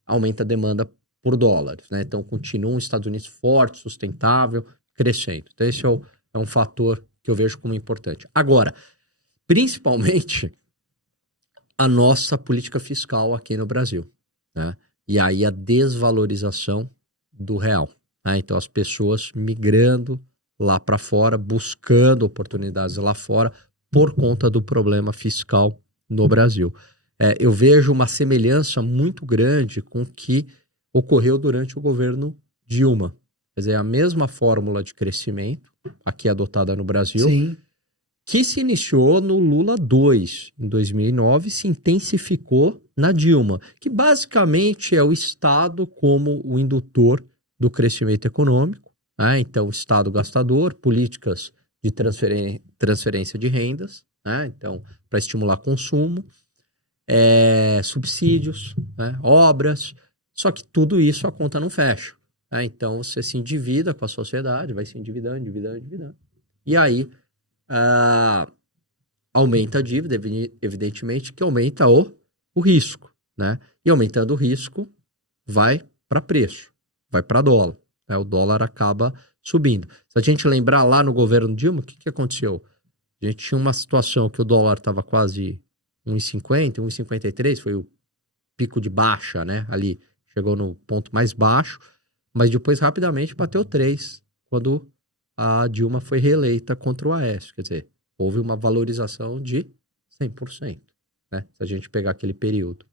aumenta a demanda por dólares, né? Então continua os Estados Unidos forte, sustentável, crescendo. Então esse é um fator que eu vejo como importante. Agora, principalmente a nossa política fiscal aqui no Brasil, né? E aí a desvalorização do real, né? Então as pessoas migrando lá para fora, buscando oportunidades lá fora por conta do problema fiscal no Brasil. Eu vejo uma semelhança muito grande com o que ocorreu durante o governo Dilma. Quer dizer, a mesma fórmula de crescimento aqui adotada no Brasil, Sim. que se iniciou no Lula 2, em 2009, se intensificou na Dilma, que basicamente é o Estado como o indutor do crescimento econômico, né? Então, o Estado gastador, políticas de transferência de rendas, né? Então, para estimular consumo, subsídios, né? Obras, só que tudo isso a conta não fecha, né? Então, você se endivida com a sociedade, vai se endividando. E aí, aumenta a dívida, evidentemente que aumenta o risco, né? E aumentando o risco, vai para preço, vai para dólar, né? O dólar acaba subindo. Se a gente lembrar lá no governo Dilma, o que aconteceu? A gente tinha uma situação que o dólar estava quase 1,50, 1,53, foi o pico de baixa, né? Ali chegou no ponto mais baixo, mas depois rapidamente bateu 3, quando a Dilma foi reeleita contra o Aécio. Quer dizer, houve uma valorização de 100%, né? Se a gente pegar aquele período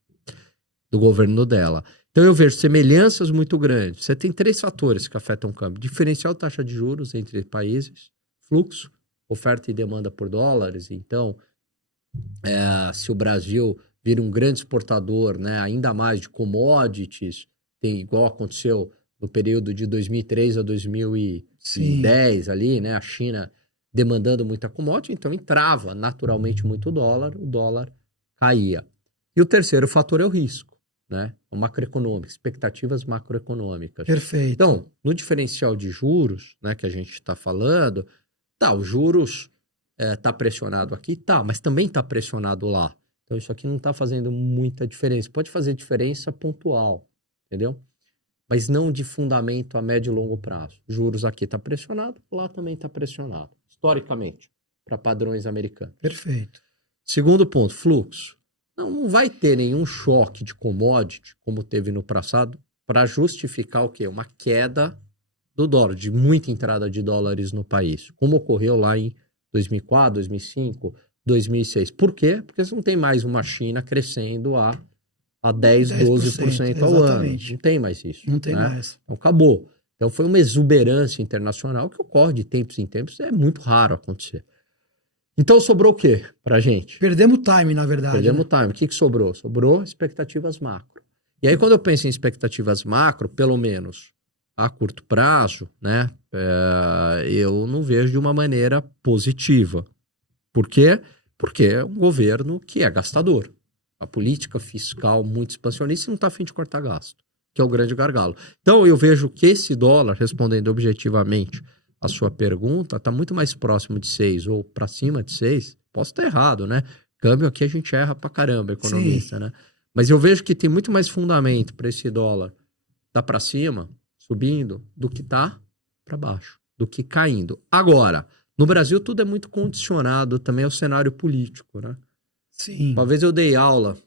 do governo dela. Então eu vejo semelhanças muito grandes. Você tem 3 fatores que afetam o câmbio: diferencial de taxa de juros entre países, fluxo, oferta e demanda por dólares. Então, se o Brasil vira um grande exportador, né, ainda mais de commodities, igual aconteceu no período de 2003 a 2010, Sim. ali, né, a China demandando muita commodity, então entrava naturalmente muito dólar, o dólar caía. E o terceiro fator é o risco, né, o macroeconômico, expectativas macroeconômicas. Perfeito. Então, no diferencial de juros, né, que a gente está falando, os juros tá pressionado aqui? Tá, mas também tá pressionado lá. Então isso aqui não tá fazendo muita diferença. Pode fazer diferença pontual, entendeu? Mas não de fundamento a médio e longo prazo. Juros aqui tá pressionado, lá também tá pressionado. Historicamente, para padrões americanos. Perfeito. Segundo ponto, fluxo. Não vai ter nenhum choque de commodity, como teve no passado, para justificar o quê? Uma queda do dólar, de muita entrada de dólares no país, como ocorreu lá em 2004, 2005, 2006. Por quê? Porque você não tem mais uma China crescendo a 10, 12% ao ano. Não tem mais isso. Não tem né? mais. Então, acabou. Então, foi uma exuberância internacional que ocorre de tempos em tempos, é muito raro acontecer. Então, sobrou o quê pra gente? Perdemos o time, na verdade. Perdemos o time. O que sobrou? Sobrou expectativas macro. E aí, quando eu penso em expectativas macro, pelo menos a curto prazo, né, eu não vejo de uma maneira positiva. Por quê? Porque é um governo que é gastador. A política fiscal muito expansionista não está a fim de cortar gasto, que é o grande gargalo. Então, eu vejo que esse dólar, respondendo objetivamente a sua pergunta, está muito mais próximo de 6 ou para cima de 6. Posso estar errado, né? Câmbio aqui a gente erra pra caramba, economista, Sim. né? Mas eu vejo que tem muito mais fundamento para esse dólar tá para cima, subindo, do que tá para baixo, do que caindo. Agora, no Brasil tudo é muito condicionado também ao cenário político, né? Sim. Uma vez eu dei aula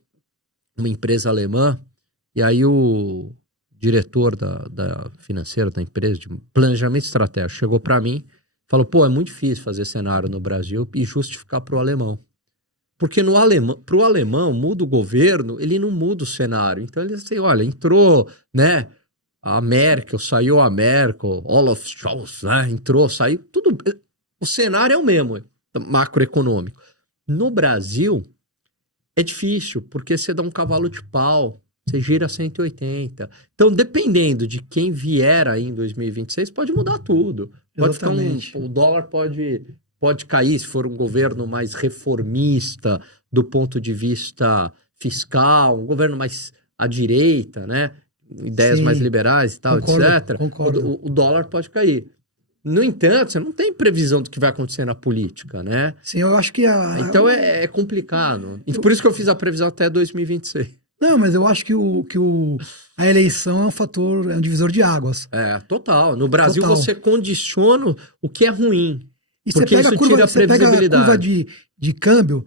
numa empresa alemã e aí o diretor da financeira da empresa de planejamento estratégico chegou para mim e falou, pô, é muito difícil fazer cenário no Brasil e justificar para o alemão. Porque para o alemão, muda o governo, ele não muda o cenário. Então ele disse, olha, entrou, né, a Merkel, saiu a Merkel, Olaf Scholz, né, entrou, saiu, tudo. O cenário é o mesmo, macroeconômico. No Brasil, é difícil, porque você dá um cavalo de pau, você gira 180. Então, dependendo de quem vier aí em 2026, pode mudar tudo. Pode Exatamente. o dólar pode cair se for um governo mais reformista do ponto de vista fiscal, um governo mais à direita, né? Ideias Sim, mais liberais e tal, etc. Concordo. O dólar pode cair. No entanto, você não tem previsão do que vai acontecer na política, né? Sim, eu acho que Então é complicado. E por isso que eu fiz a previsão até 2026. Não, mas eu acho que a eleição é um fator, é um divisor de águas. É, total. No Brasil Total. você condiciona o que é ruim. E Porque isso tira a previsibilidade. Pega a curva de câmbio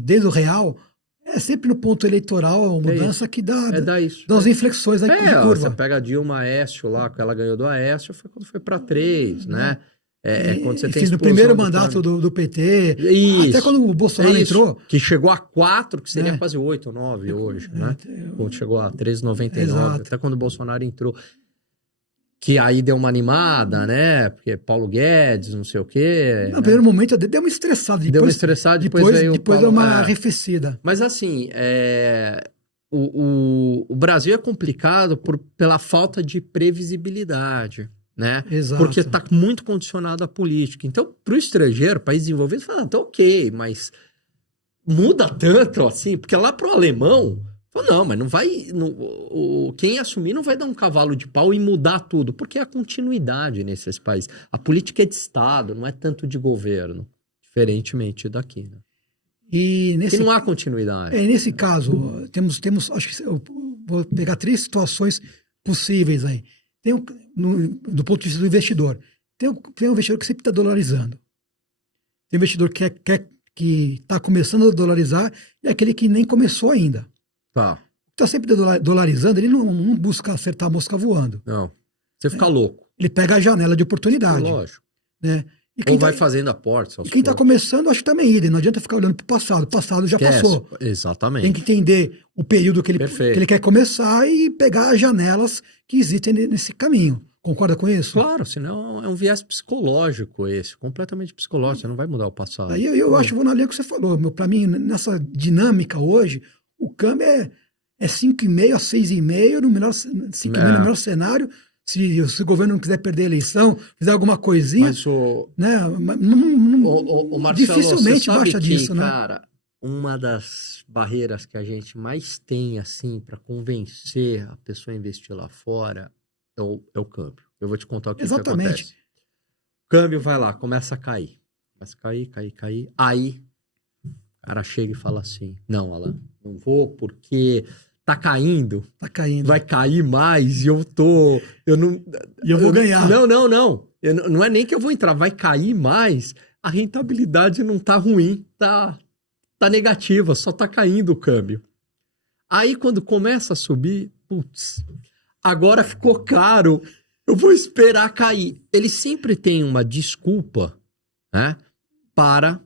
desde o real, é sempre no ponto eleitoral, a mudança que dá isso. as inflexões aí de curva. Você pega a Dilma Aécio lá, que ela ganhou do Aécio, foi quando foi para 3, né? Quando você tem no primeiro mandato do PT, isso, até quando o Bolsonaro entrou. Que chegou a 4, que seria quase 8 ou 9 hoje, né? Quando chegou a 13,99, até quando o Bolsonaro entrou. Que aí deu uma animada, né? Porque Paulo Guedes, não sei o quê. No primeiro momento deu uma estressada. Depois deu uma arrefecida. Mas assim, o Brasil é complicado pela falta de previsibilidade, né? Exato. Porque está muito condicionado à política. Então, para o estrangeiro, país desenvolvido, fala, tá ok, mas muda tanto assim, porque lá para o alemão, não, mas não vai. Quem assumir não vai dar um cavalo de pau e mudar tudo, porque é a continuidade nesses países. A política é de Estado, não é tanto de governo, diferentemente daqui, né? E não há continuidade. Nesse caso, temos, acho que eu vou pegar 3 situações possíveis aí. Do ponto de vista do investidor. Tem um investidor que sempre está dolarizando. Tem um investidor que está começando a dolarizar e aquele que nem começou ainda. Tá. Está sempre dolarizando, ele não busca acertar a mosca voando. Não. Você fica louco. Ele pega a janela de oportunidade. Lógico. Né? Ou vai fazendo aportes. E quem está começando, acho que também idem. Não adianta ficar olhando para o passado. O passado já passou. Exatamente. Tem que entender o período que ele quer começar e pegar as janelas que existem nesse caminho. Concorda com isso? Claro, senão é um viés psicológico esse, completamente psicológico. Você não vai mudar o passado. Aí eu acho, vou na linha que você falou. Para mim, nessa dinâmica hoje, o câmbio é 5,5 a 6,5, no melhor 5,5 no melhor cenário. Se o governo não quiser perder a eleição, fizer alguma coisinha, mas né? Marcelo, dificilmente baixa disso, né? Cara, uma das barreiras que a gente mais tem, assim, para convencer a pessoa a investir lá fora é o câmbio. Eu vou te contar o que acontece. O câmbio vai lá, começa a cair, Mas cair. Aí, o cara chega e fala assim, não, Alan, não vou porque tá caindo. Tá caindo. Vai cair mais e eu não... E eu vou ganhar. Não. Não é nem que eu vou entrar, vai cair mais, a rentabilidade não tá ruim, tá negativa, só tá caindo o câmbio. Aí quando começa a subir, putz, agora ficou caro, eu vou esperar cair. Ele sempre tem uma desculpa, né, para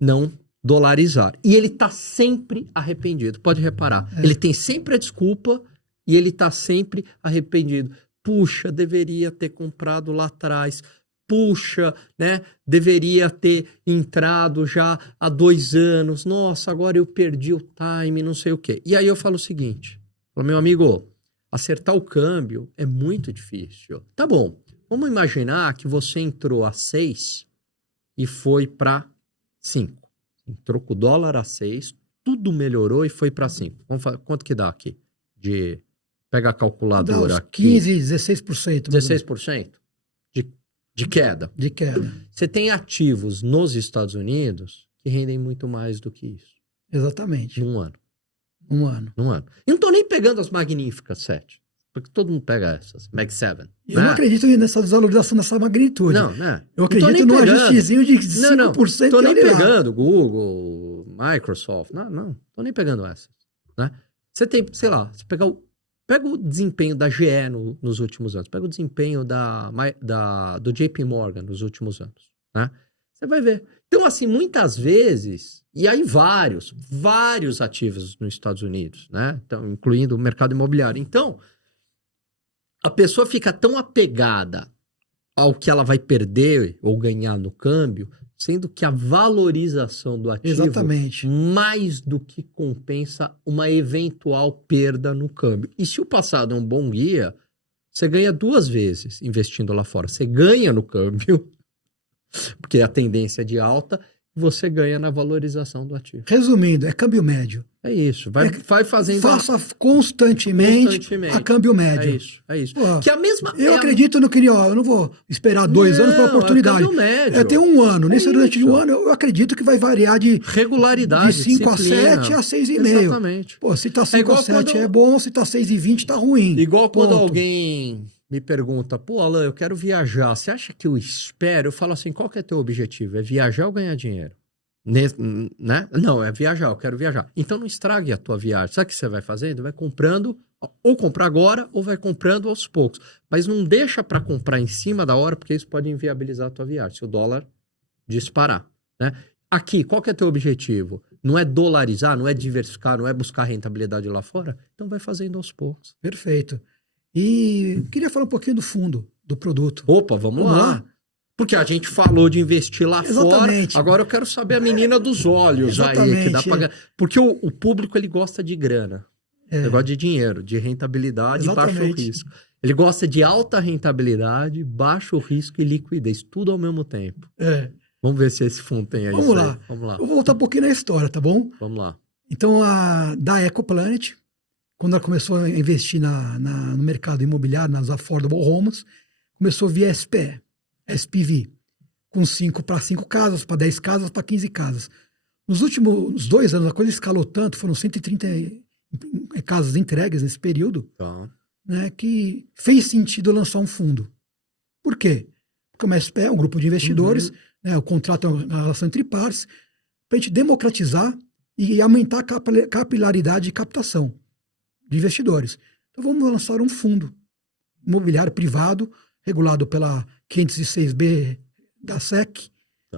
não dolarizar. E ele tá sempre arrependido, pode reparar. Ele tem sempre a desculpa e ele tá sempre arrependido. Puxa, deveria ter comprado lá atrás. Puxa, né? Deveria ter entrado já há 2 anos. Nossa, agora eu perdi o time, não sei o quê. E aí eu falo o seguinte, meu amigo, acertar o câmbio é muito difícil. Tá bom, vamos imaginar que você entrou a 6 e foi para 5. Entrou com o dólar a 6, tudo melhorou e foi para 5. Quanto que dá aqui? Pega a calculadora dá uns aqui. 15, 16%. 16% de queda. De queda. Você tem ativos nos Estados Unidos que rendem muito mais do que isso. Exatamente. Num ano. Um ano. E não tô nem pegando as magníficas 7. Porque todo mundo pega essas. Mag 7. Eu não acredito nessa desvalorização dessa magnitude. Não, né? Eu acredito num ajustezinho de 5%. Não, tô nem pegando pegando Google, Microsoft. Não. Tô nem pegando essas. Né? Você tem, sei lá, você pega o desempenho da GE nos últimos anos. Pega o desempenho do JP Morgan nos últimos anos. Né? Você vai ver. Então, assim, muitas vezes, e aí vários ativos nos Estados Unidos, né? Então, incluindo o mercado imobiliário. Então, a pessoa fica tão apegada ao que ela vai perder ou ganhar no câmbio, sendo que a valorização do ativo Exatamente. mais do que compensa uma eventual perda no câmbio. E se o passado é um bom guia, você ganha 2 vezes investindo lá fora. Você ganha no câmbio, porque a tendência é de alta, você ganha na valorização do ativo. Resumindo, é câmbio médio. É isso. Vai fazendo... Faça constantemente a câmbio médio. É isso. Pô, que a mesma... eu acredito no que eu não vou esperar 2 anos para oportunidade. É câmbio médio. Eu tenho 1 ano. Durante um ano, eu acredito que vai variar de regularidade, de 5 a 7 a 6,5. Exatamente. Pô, se tá 5 a 7 é bom, se tá 6,20 tá ruim. Igual quando alguém me pergunta, pô, Alan, eu quero viajar. Você acha que eu espero? Eu falo assim, qual que é teu objetivo? É viajar ou ganhar dinheiro? Né? Não, é viajar, eu quero viajar. Então não estrague a tua viagem. Sabe o que você vai fazendo? Vai comprando, ou comprar agora, ou vai comprando aos poucos. Mas não deixa para comprar em cima da hora, porque isso pode inviabilizar a tua viagem, se o dólar disparar. Né? Aqui, qual que é teu objetivo? Não é dolarizar, não é diversificar, não é buscar rentabilidade lá fora? Então vai fazendo aos poucos. Perfeito. E queria falar um pouquinho do fundo, do produto. Opa, vamos lá. Porque a gente falou de investir lá Exatamente. fora, agora eu quero saber a menina dos olhos aí, que dá pra... Porque o público, ele gosta de grana, ele gosta de dinheiro, de rentabilidade e baixo risco. Ele gosta de alta rentabilidade, baixo risco e liquidez, tudo ao mesmo tempo. Vamos ver se esse fundo tem aí. Vamos lá. Eu vou voltar um pouquinho na história, tá bom? Vamos lá. Então, da Ecoplanet, quando ela começou a investir no mercado imobiliário, nas affordable homes, começou via SPV, com 5 para 5 casas, para 10 casas, para 15 casas. Nos últimos 2 anos, a coisa escalou tanto, foram 130 casas entregues nesse período, né, que fez sentido lançar um fundo. Por quê? Porque uma SPE é um grupo de investidores, né, o contrato é uma relação entre partes, para a gente democratizar e aumentar a capilaridade de captação de investidores. Então vamos lançar um fundo imobiliário privado, regulado pela 506B da SEC,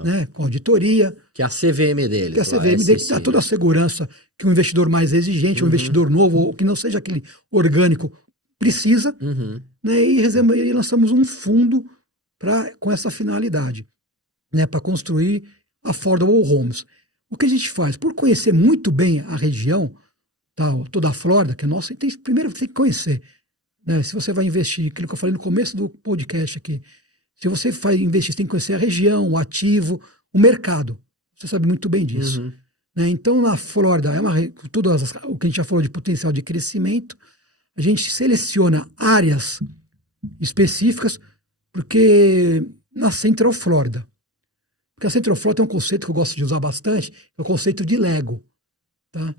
né, com auditoria. Que é a CVM deles. Que é a CVM deles, que dá toda a segurança que um investidor mais exigente, um investidor novo, ou que não seja aquele orgânico, precisa. Né, e lançamos um fundo com essa finalidade, né, para construir affordable homes. O que a gente faz? Por conhecer muito bem a região, toda a Flórida, que é nossa, primeiro você tem que conhecer. Né? Se você vai investir, aquilo que eu falei no começo do podcast aqui, se você vai investir, você tem que conhecer a região, o ativo, o mercado. Você sabe muito bem disso. Né? Então, na Flórida, tudo o que a gente já falou de potencial de crescimento, a gente seleciona áreas específicas, porque na Central Flórida, Porque a Centroflor tem um conceito que eu gosto de usar bastante, que é o conceito de Lego. Tá?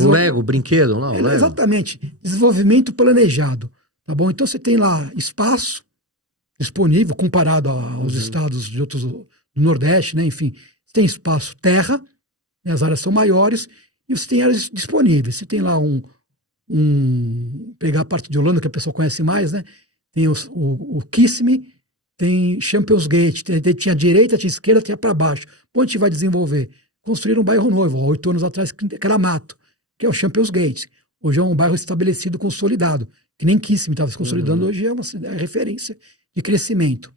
O Lego, brinquedo, não? Lego. Exatamente. Desenvolvimento planejado. Tá bom? Então você tem lá espaço disponível, comparado aos estados de outros do Nordeste, né? Enfim, você tem espaço terra, né? As áreas são maiores, e você tem áreas disponíveis. Você tem lá pegar a parte de Holanda, que a pessoa conhece mais, né? Tem o Kissimmee, tem Champions Gate, tinha a direita, tinha a esquerda, tinha para baixo. Onde a gente vai desenvolver? Construir um bairro novo, há 8 anos atrás, que era mato, que é o Champions Gate. Hoje é um bairro estabelecido, consolidado, que nem Kissimmee estava se consolidando, hoje é uma referência de crescimento.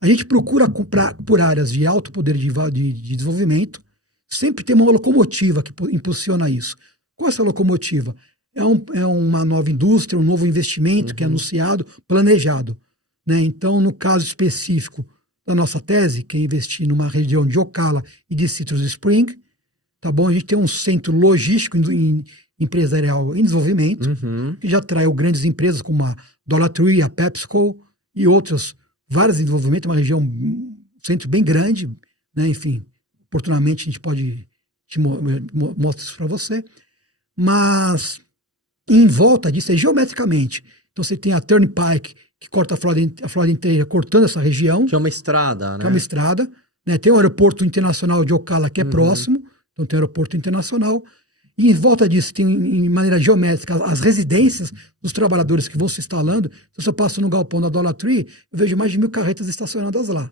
A gente procura comprar por áreas de alto poder de desenvolvimento, sempre tem uma locomotiva que impulsiona isso. Qual é essa locomotiva? É uma nova indústria, um novo investimento que é anunciado, planejado. Né? Então, no caso específico da nossa tese, que é investir numa região de Ocala e de Citrus Spring, tá bom? A gente tem um centro logístico empresarial em desenvolvimento, que já atraiu grandes empresas como a Dollar Tree, a PepsiCo e outras, várias em desenvolvimento, uma região, um centro bem grande, né? Enfim, oportunamente a gente pode mostrar isso para você, mas em volta disso é geometricamente. Então você tem a Turnpike, que corta a Flórida inteira, cortando essa região. Que é uma estrada, né? Que é uma estrada. Né? Tem o aeroporto internacional de Ocala, que é próximo. Então tem o aeroporto internacional. E em volta disso tem, em maneira geométrica, as residências dos trabalhadores que vão se instalando. Se eu passo no galpão da Dollar Tree, eu vejo mais de 1.000 carretas estacionadas lá.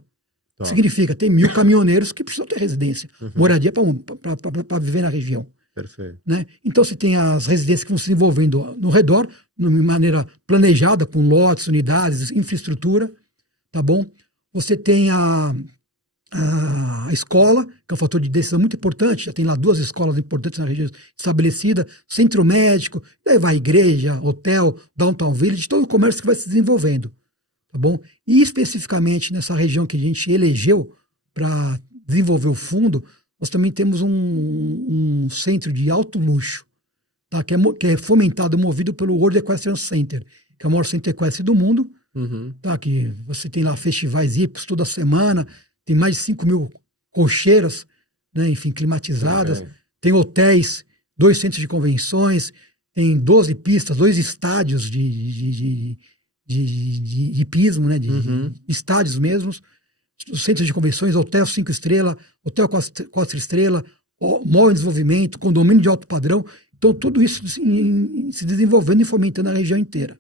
Tá. Significa, tem 1.000 caminhoneiros que precisam ter residência. Moradia para viver na região. Perfeito. Né? Então você tem as residências que vão se desenvolvendo no redor, de maneira planejada, com lotes, unidades, infraestrutura, tá bom? Você tem a escola, que é um fator de decisão muito importante, já tem lá 2 escolas importantes na região estabelecida, centro médico, daí vai igreja, hotel, downtown village, todo o comércio que vai se desenvolvendo, tá bom? E especificamente nessa região que a gente elegeu para desenvolver o fundo, nós também temos um centro de alto luxo, tá? que é fomentado, movido pelo World Equestrian Center, que é o maior centro equestre do mundo, tá? Que você tem lá festivais hípicos toda semana, tem mais de 5.000 cocheiras, né? Enfim, climatizadas, tem hotéis, 2 centros de convenções, tem 12 pistas, 2 estádios de hipismo, né? De estádios mesmos, centros de convenções, hotel 5 estrelas, hotel 4 estrelas, mall em desenvolvimento, condomínio de alto padrão. Então, tudo isso se desenvolvendo e fomentando a região inteira.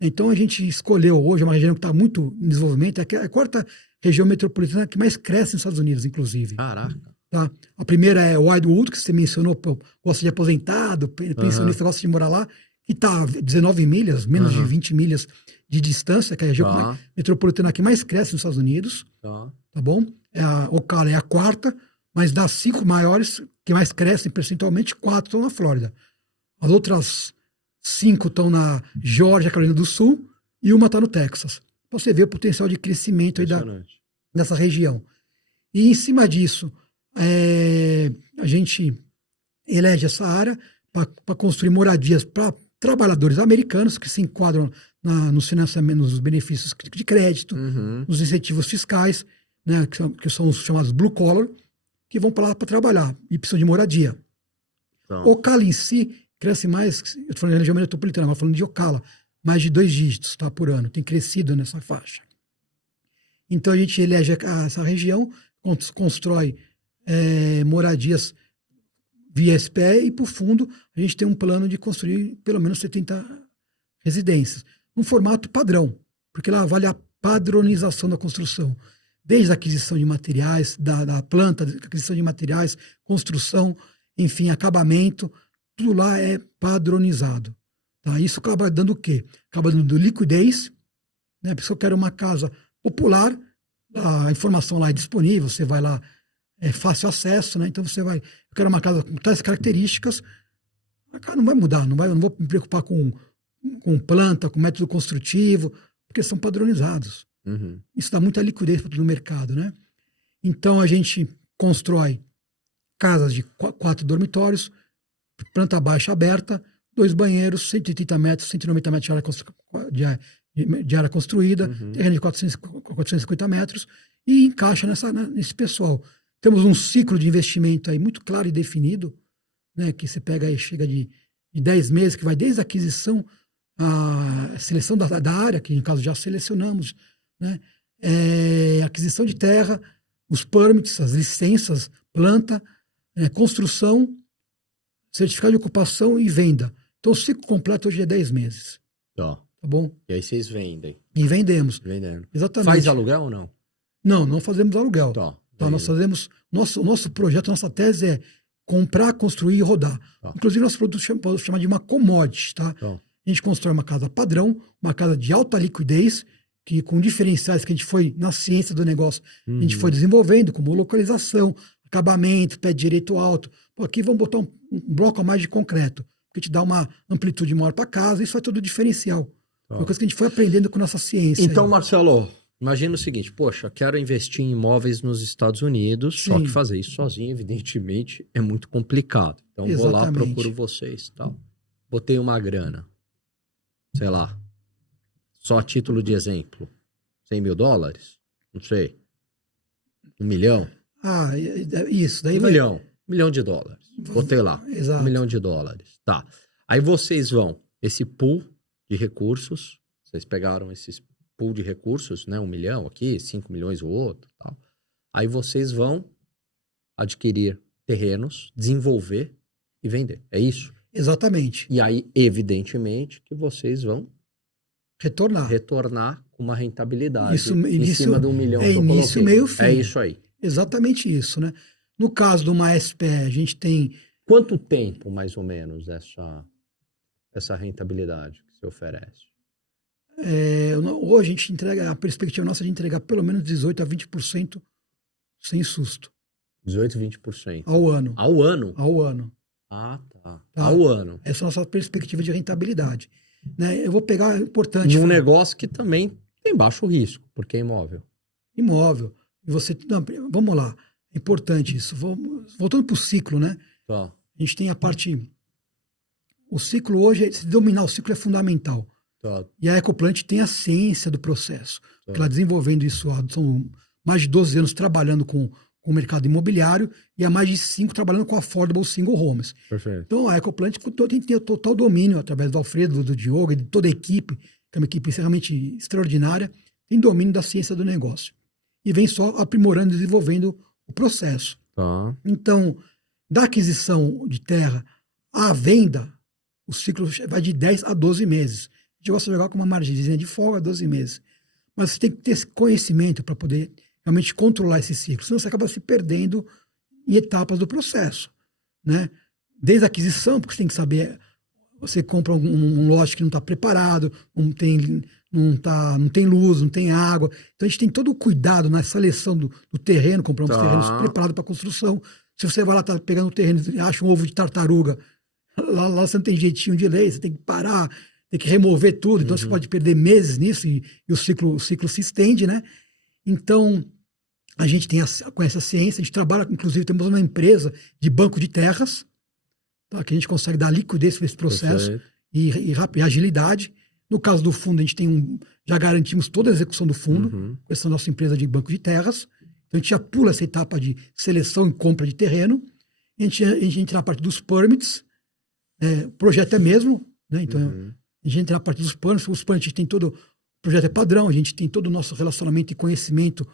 Então, a gente escolheu hoje uma região que está muito em desenvolvimento, é a 4ª região metropolitana que mais cresce nos Estados Unidos, inclusive. Caraca. Tá? A primeira é Wildwood, que você mencionou, gosta de aposentado, pensionista gosta de morar lá, que está 19 milhas, menos de 20 milhas de distância, que é a região metropolitana que mais cresce nos Estados Unidos. Tá bom? A Ocala é a 4ª, mas das 5 maiores, que mais crescem percentualmente, 4 estão na Flórida. As outras 5 estão na Geórgia, Carolina do Sul, e uma está no Texas. Então você vê o potencial de crescimento aí dessa região. E em cima disso, a gente elege essa área para construir moradias para trabalhadores americanos que se enquadram nos financiamentos, nos benefícios de crédito, nos incentivos fiscais, né, que são os chamados blue collar, que vão para lá para trabalhar e precisam de moradia. Ocala em si cresce mais, eu estou falando de região metropolitana, mas falando de Ocala, mais de 2 dígitos, tá, por ano, tem crescido nessa faixa. Então a gente elege essa região, constrói moradias via SPE, e para o fundo a gente tem um plano de construir pelo menos 70 residências, num formato padrão, porque lá vale a padronização da construção, desde a aquisição de materiais, da planta, aquisição de materiais, construção, enfim, acabamento, tudo lá é padronizado. Tá? Isso acaba dando o quê? Acaba dando liquidez, né? A pessoa quer uma casa popular, a informação lá é disponível, você vai lá, é fácil acesso, né? Então você vai, eu quero uma casa com tais características, a casa não vai mudar, eu não vou me preocupar com planta, com método construtivo, porque são padronizados. Isso dá muita liquidez para todo o mercado, né? Então a gente constrói casas de 4 dormitórios, planta baixa aberta, 2 banheiros, 130 metros, 190 metros de área construída, terreno de 450 metros, e encaixa nesse pessoal. Temos um ciclo de investimento aí muito claro e definido, né, que você pega aí, chega de 10 meses, que vai desde a aquisição, a seleção da área, que no caso já selecionamos, né, aquisição de terra, os permits, as licenças, planta, construção, certificado de ocupação e venda. Então o ciclo completo hoje é 10 meses. Tá. Tá bom? E aí vocês vendem. E vendemos. Vendendo. Exatamente. Faz aluguel ou não? Não fazemos aluguel. Tá. Tá, nós fazemos. Nosso projeto, nossa tese é comprar, construir e rodar. Tá. Inclusive, nosso produto pode chamar de uma commodity, tá? Tá. A gente constrói uma casa padrão, uma casa de alta liquidez, que com diferenciais que a gente foi, na ciência do negócio, a gente foi desenvolvendo, como localização, acabamento, pé direito alto. Pô, aqui vamos botar um bloco a mais de concreto, que te dá uma amplitude maior para casa, isso é tudo diferencial. Tá. Uma coisa que a gente foi aprendendo com nossa ciência. Então, aí. Marcelo, imagina o seguinte, poxa, quero investir em imóveis nos Estados Unidos, só Sim. que fazer isso sozinho, evidentemente, é muito complicado. Então, vou lá, Exatamente. procuro vocês, tal. Botei uma grana, sei lá, só a título de exemplo, $100 mil? Não sei. $1 milhão? Isso. Daí $1 milhão. $1 milhão. Botei lá. Exato. $1 milhão. Tá. Aí vocês vão, esse pool de recursos, vocês pegaram esses pool de recursos, né? 1 milhão aqui, 5 milhões o outro, tal. Aí vocês vão adquirir terrenos, desenvolver e vender. É isso? Exatamente. E aí, evidentemente, que vocês vão Retornar. com uma rentabilidade Isso, em início, cima do $1 milhão que eu início, coloquei. meio, fim. É isso aí. Exatamente isso, né? No caso de uma SPE, a gente tem... Quanto tempo, mais ou menos, essa rentabilidade que você oferece? Hoje a gente entrega, a perspectiva nossa é de entregar pelo menos 18% a 20% sem susto. 18, 20%. Ao ano. Ao ano? Ao ano. Ah, tá. Tá? Ao ano. Essa é a nossa perspectiva de rentabilidade. Né? Eu vou pegar, é importante... Num negócio que também tem baixo risco, porque é imóvel. Imóvel. E você... Não, vamos lá. É importante isso. Voltando para o ciclo, né? Tá. A gente tem a parte... O ciclo hoje, se dominar o ciclo é fundamental. Tá. E a Ecoplant tem a ciência do processo. Tá. Ela desenvolvendo isso, são mais de 12 anos trabalhando com o mercado imobiliário e há mais de 5 trabalhando com Affordable Single Homes. Perfeito. Então a Ecoplant tem total domínio, através do Alfredo, do Diogo e de toda a equipe, que é uma equipe realmente extraordinária, tem domínio da ciência do negócio. E vem só aprimorando e desenvolvendo o processo. Tá. Então, da aquisição de terra à venda, o ciclo vai de 10 a 12 meses. A gente gosta de jogar com uma margemzinha de folga, 12 meses. Mas você tem que ter esse conhecimento para poder realmente controlar esse ciclo, senão você acaba se perdendo em etapas do processo, né? Desde a aquisição, porque você tem que saber, você compra um lote que não está preparado, não tem luz, não tem água. Então a gente tem todo o cuidado na seleção do terreno, compramos terrenos preparados para construção. Se você vai lá, tá pegando o terreno e acha um ovo de tartaruga, lá você não tem jeitinho de lei, você tem que parar, tem que remover tudo, então você pode perder meses nisso e o ciclo se estende, né? Então, a gente conhece a ciência, a gente trabalha, inclusive temos uma empresa de banco de terras, tá, que a gente consegue dar liquidez para esse processo e agilidade. No caso do fundo, a gente já garantimos toda a execução do fundo, com essa nossa empresa de banco de terras. Então, a gente já pula essa etapa de seleção e compra de terreno. A gente entra na parte dos permits, o projeto é mesmo, né? Então, a gente entra na parte dos permits, os permits a gente tem todo, o projeto é padrão, a gente tem todo o nosso relacionamento e conhecimento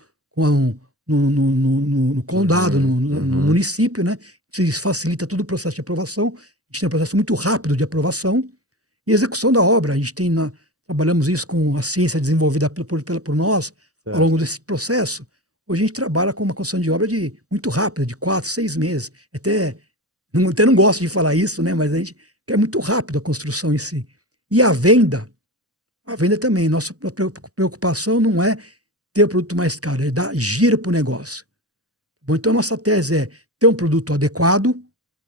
no condado, no município, né? Isso facilita todo o processo de aprovação. A gente tem um processo muito rápido de aprovação e execução da obra. A gente trabalhamos isso com a ciência desenvolvida por nós ao longo desse processo. Hoje a gente trabalha com uma construção de obra muito rápida, de 4, 6 meses. Até não gosto de falar isso, né? Mas a gente quer muito rápido a construção em si. E a venda também. Nossa preocupação não é ter o produto mais caro, é dar giro para o negócio. Bom, então, nossa tese é ter um produto adequado,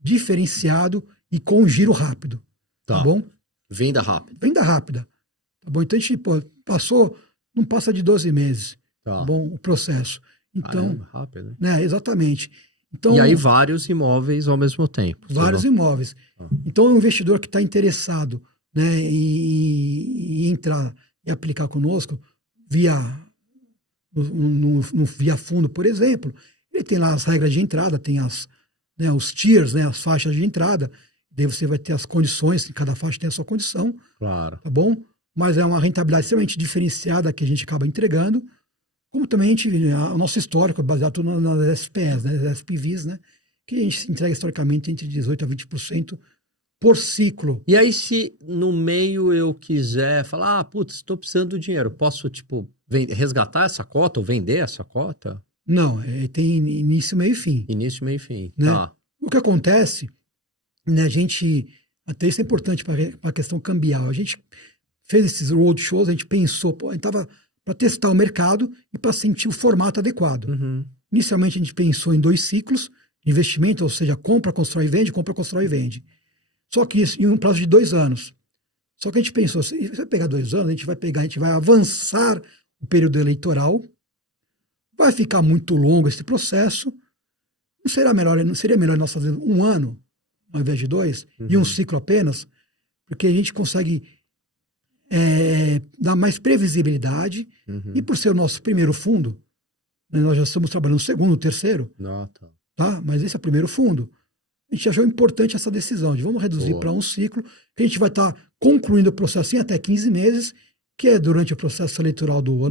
diferenciado e com giro rápido. Tá bom? Venda rápida. Venda rápida. Tá bom? Então, a gente não passa de 12 meses. Tá bom? O processo. Então, rápido, né? Exatamente. Então, e aí vários imóveis ao mesmo tempo. Vários imóveis. Então, o investidor que está interessado, né, em entrar e aplicar conosco via no via fundo, por exemplo, ele tem lá as regras de entrada, tem os tiers, né, as faixas de entrada, daí você vai ter as condições, cada faixa tem a sua condição, Claro. tá bom? Mas é uma rentabilidade extremamente diferenciada que a gente acaba entregando, como também o nosso histórico é baseado tudo nas SPs, né, as SPVs, né, que a gente entrega historicamente entre 18% a 20% por ciclo. E aí, se no meio eu quiser falar, putz, estou precisando do dinheiro, posso, tipo, resgatar essa cota ou vender essa cota? Não, tem início, meio e fim. Início, meio e fim. Né? Tá. O que acontece, né, até isso é importante para a questão cambial, a gente fez esses roadshows, a gente pensou, a gente estava para testar o mercado e para sentir o formato adequado. Uhum. Inicialmente a gente pensou em 2 ciclos de investimento, ou seja, compra, constrói e vende, compra, constrói e vende. Só que isso em um prazo de 2 anos. Só que a gente pensou, se você pegar 2 anos, a gente vai avançar o período eleitoral, vai ficar muito longo esse processo, não seria melhor nós fazermos 1 ano, ao invés de 2, e um ciclo apenas, porque a gente consegue dar mais previsibilidade, e por ser o nosso primeiro fundo, né, nós já estamos trabalhando no segundo, terceiro, tá? Mas esse é o primeiro fundo. A gente achou importante essa decisão de vamos reduzir para um ciclo, que a gente vai estar concluindo o processo em até 15 meses, que é durante o processo eleitoral do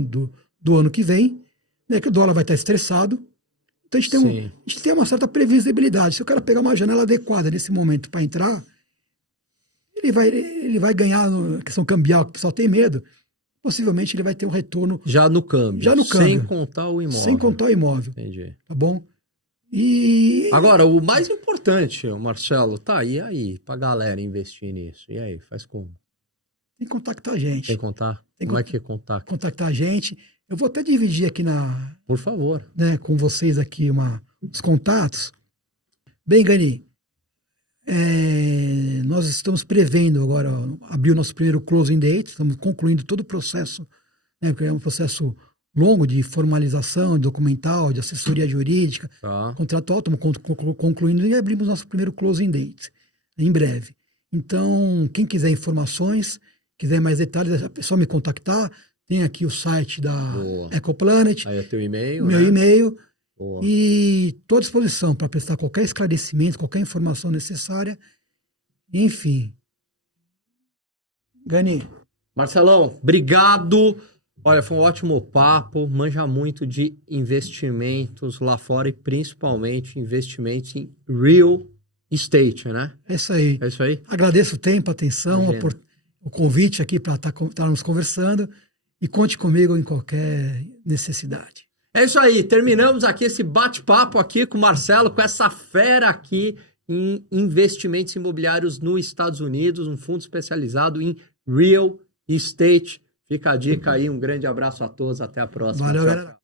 ano que vem, né, que o dólar vai estar estressado. Então a gente tem uma certa previsibilidade. Se o cara pegar uma janela adequada nesse momento para entrar, ele vai ganhar na questão cambial, que o pessoal tem medo. Possivelmente ele vai ter um retorno. Já no câmbio. Sem contar o imóvel. Sem contar o imóvel. Entendi. Tá bom? E agora, o mais importante, Marcelo, tá, e aí, pra galera investir nisso? E aí, faz como? Tem que contactar a gente. Tem que contar? Como é que é contar? Contactar a gente. Eu vou até dividir aqui por favor. Né, com vocês aqui os contatos. Bem, Gani, nós estamos prevendo agora abrir o nosso primeiro closing date, estamos concluindo todo o processo, né, porque é um processo longo de formalização, de documental, de assessoria jurídica, contratual, estamos concluindo e abrimos nosso primeiro closing date em breve. Então, quem quiser informações, quiser mais detalhes, é só me contactar. Tem aqui o site da Ecoplanet. Aí é teu e-mail, meu e-mail. Boa. E estou à disposição para prestar qualquer esclarecimento, qualquer informação necessária. Enfim. Gani. Marcelão, obrigado. Olha, foi um ótimo papo, manja muito de investimentos lá fora e principalmente investimentos em real estate, né? É isso aí. É isso aí. Agradeço o tempo, a atenção, o convite aqui para estarmos conversando e conte comigo em qualquer necessidade. É isso aí, terminamos aqui esse bate-papo aqui com o Marcelo, com essa fera aqui em investimentos imobiliários nos Estados Unidos, um fundo especializado em real estate. Fica a dica aí, um grande abraço a todos, até a próxima. Valeu, galera.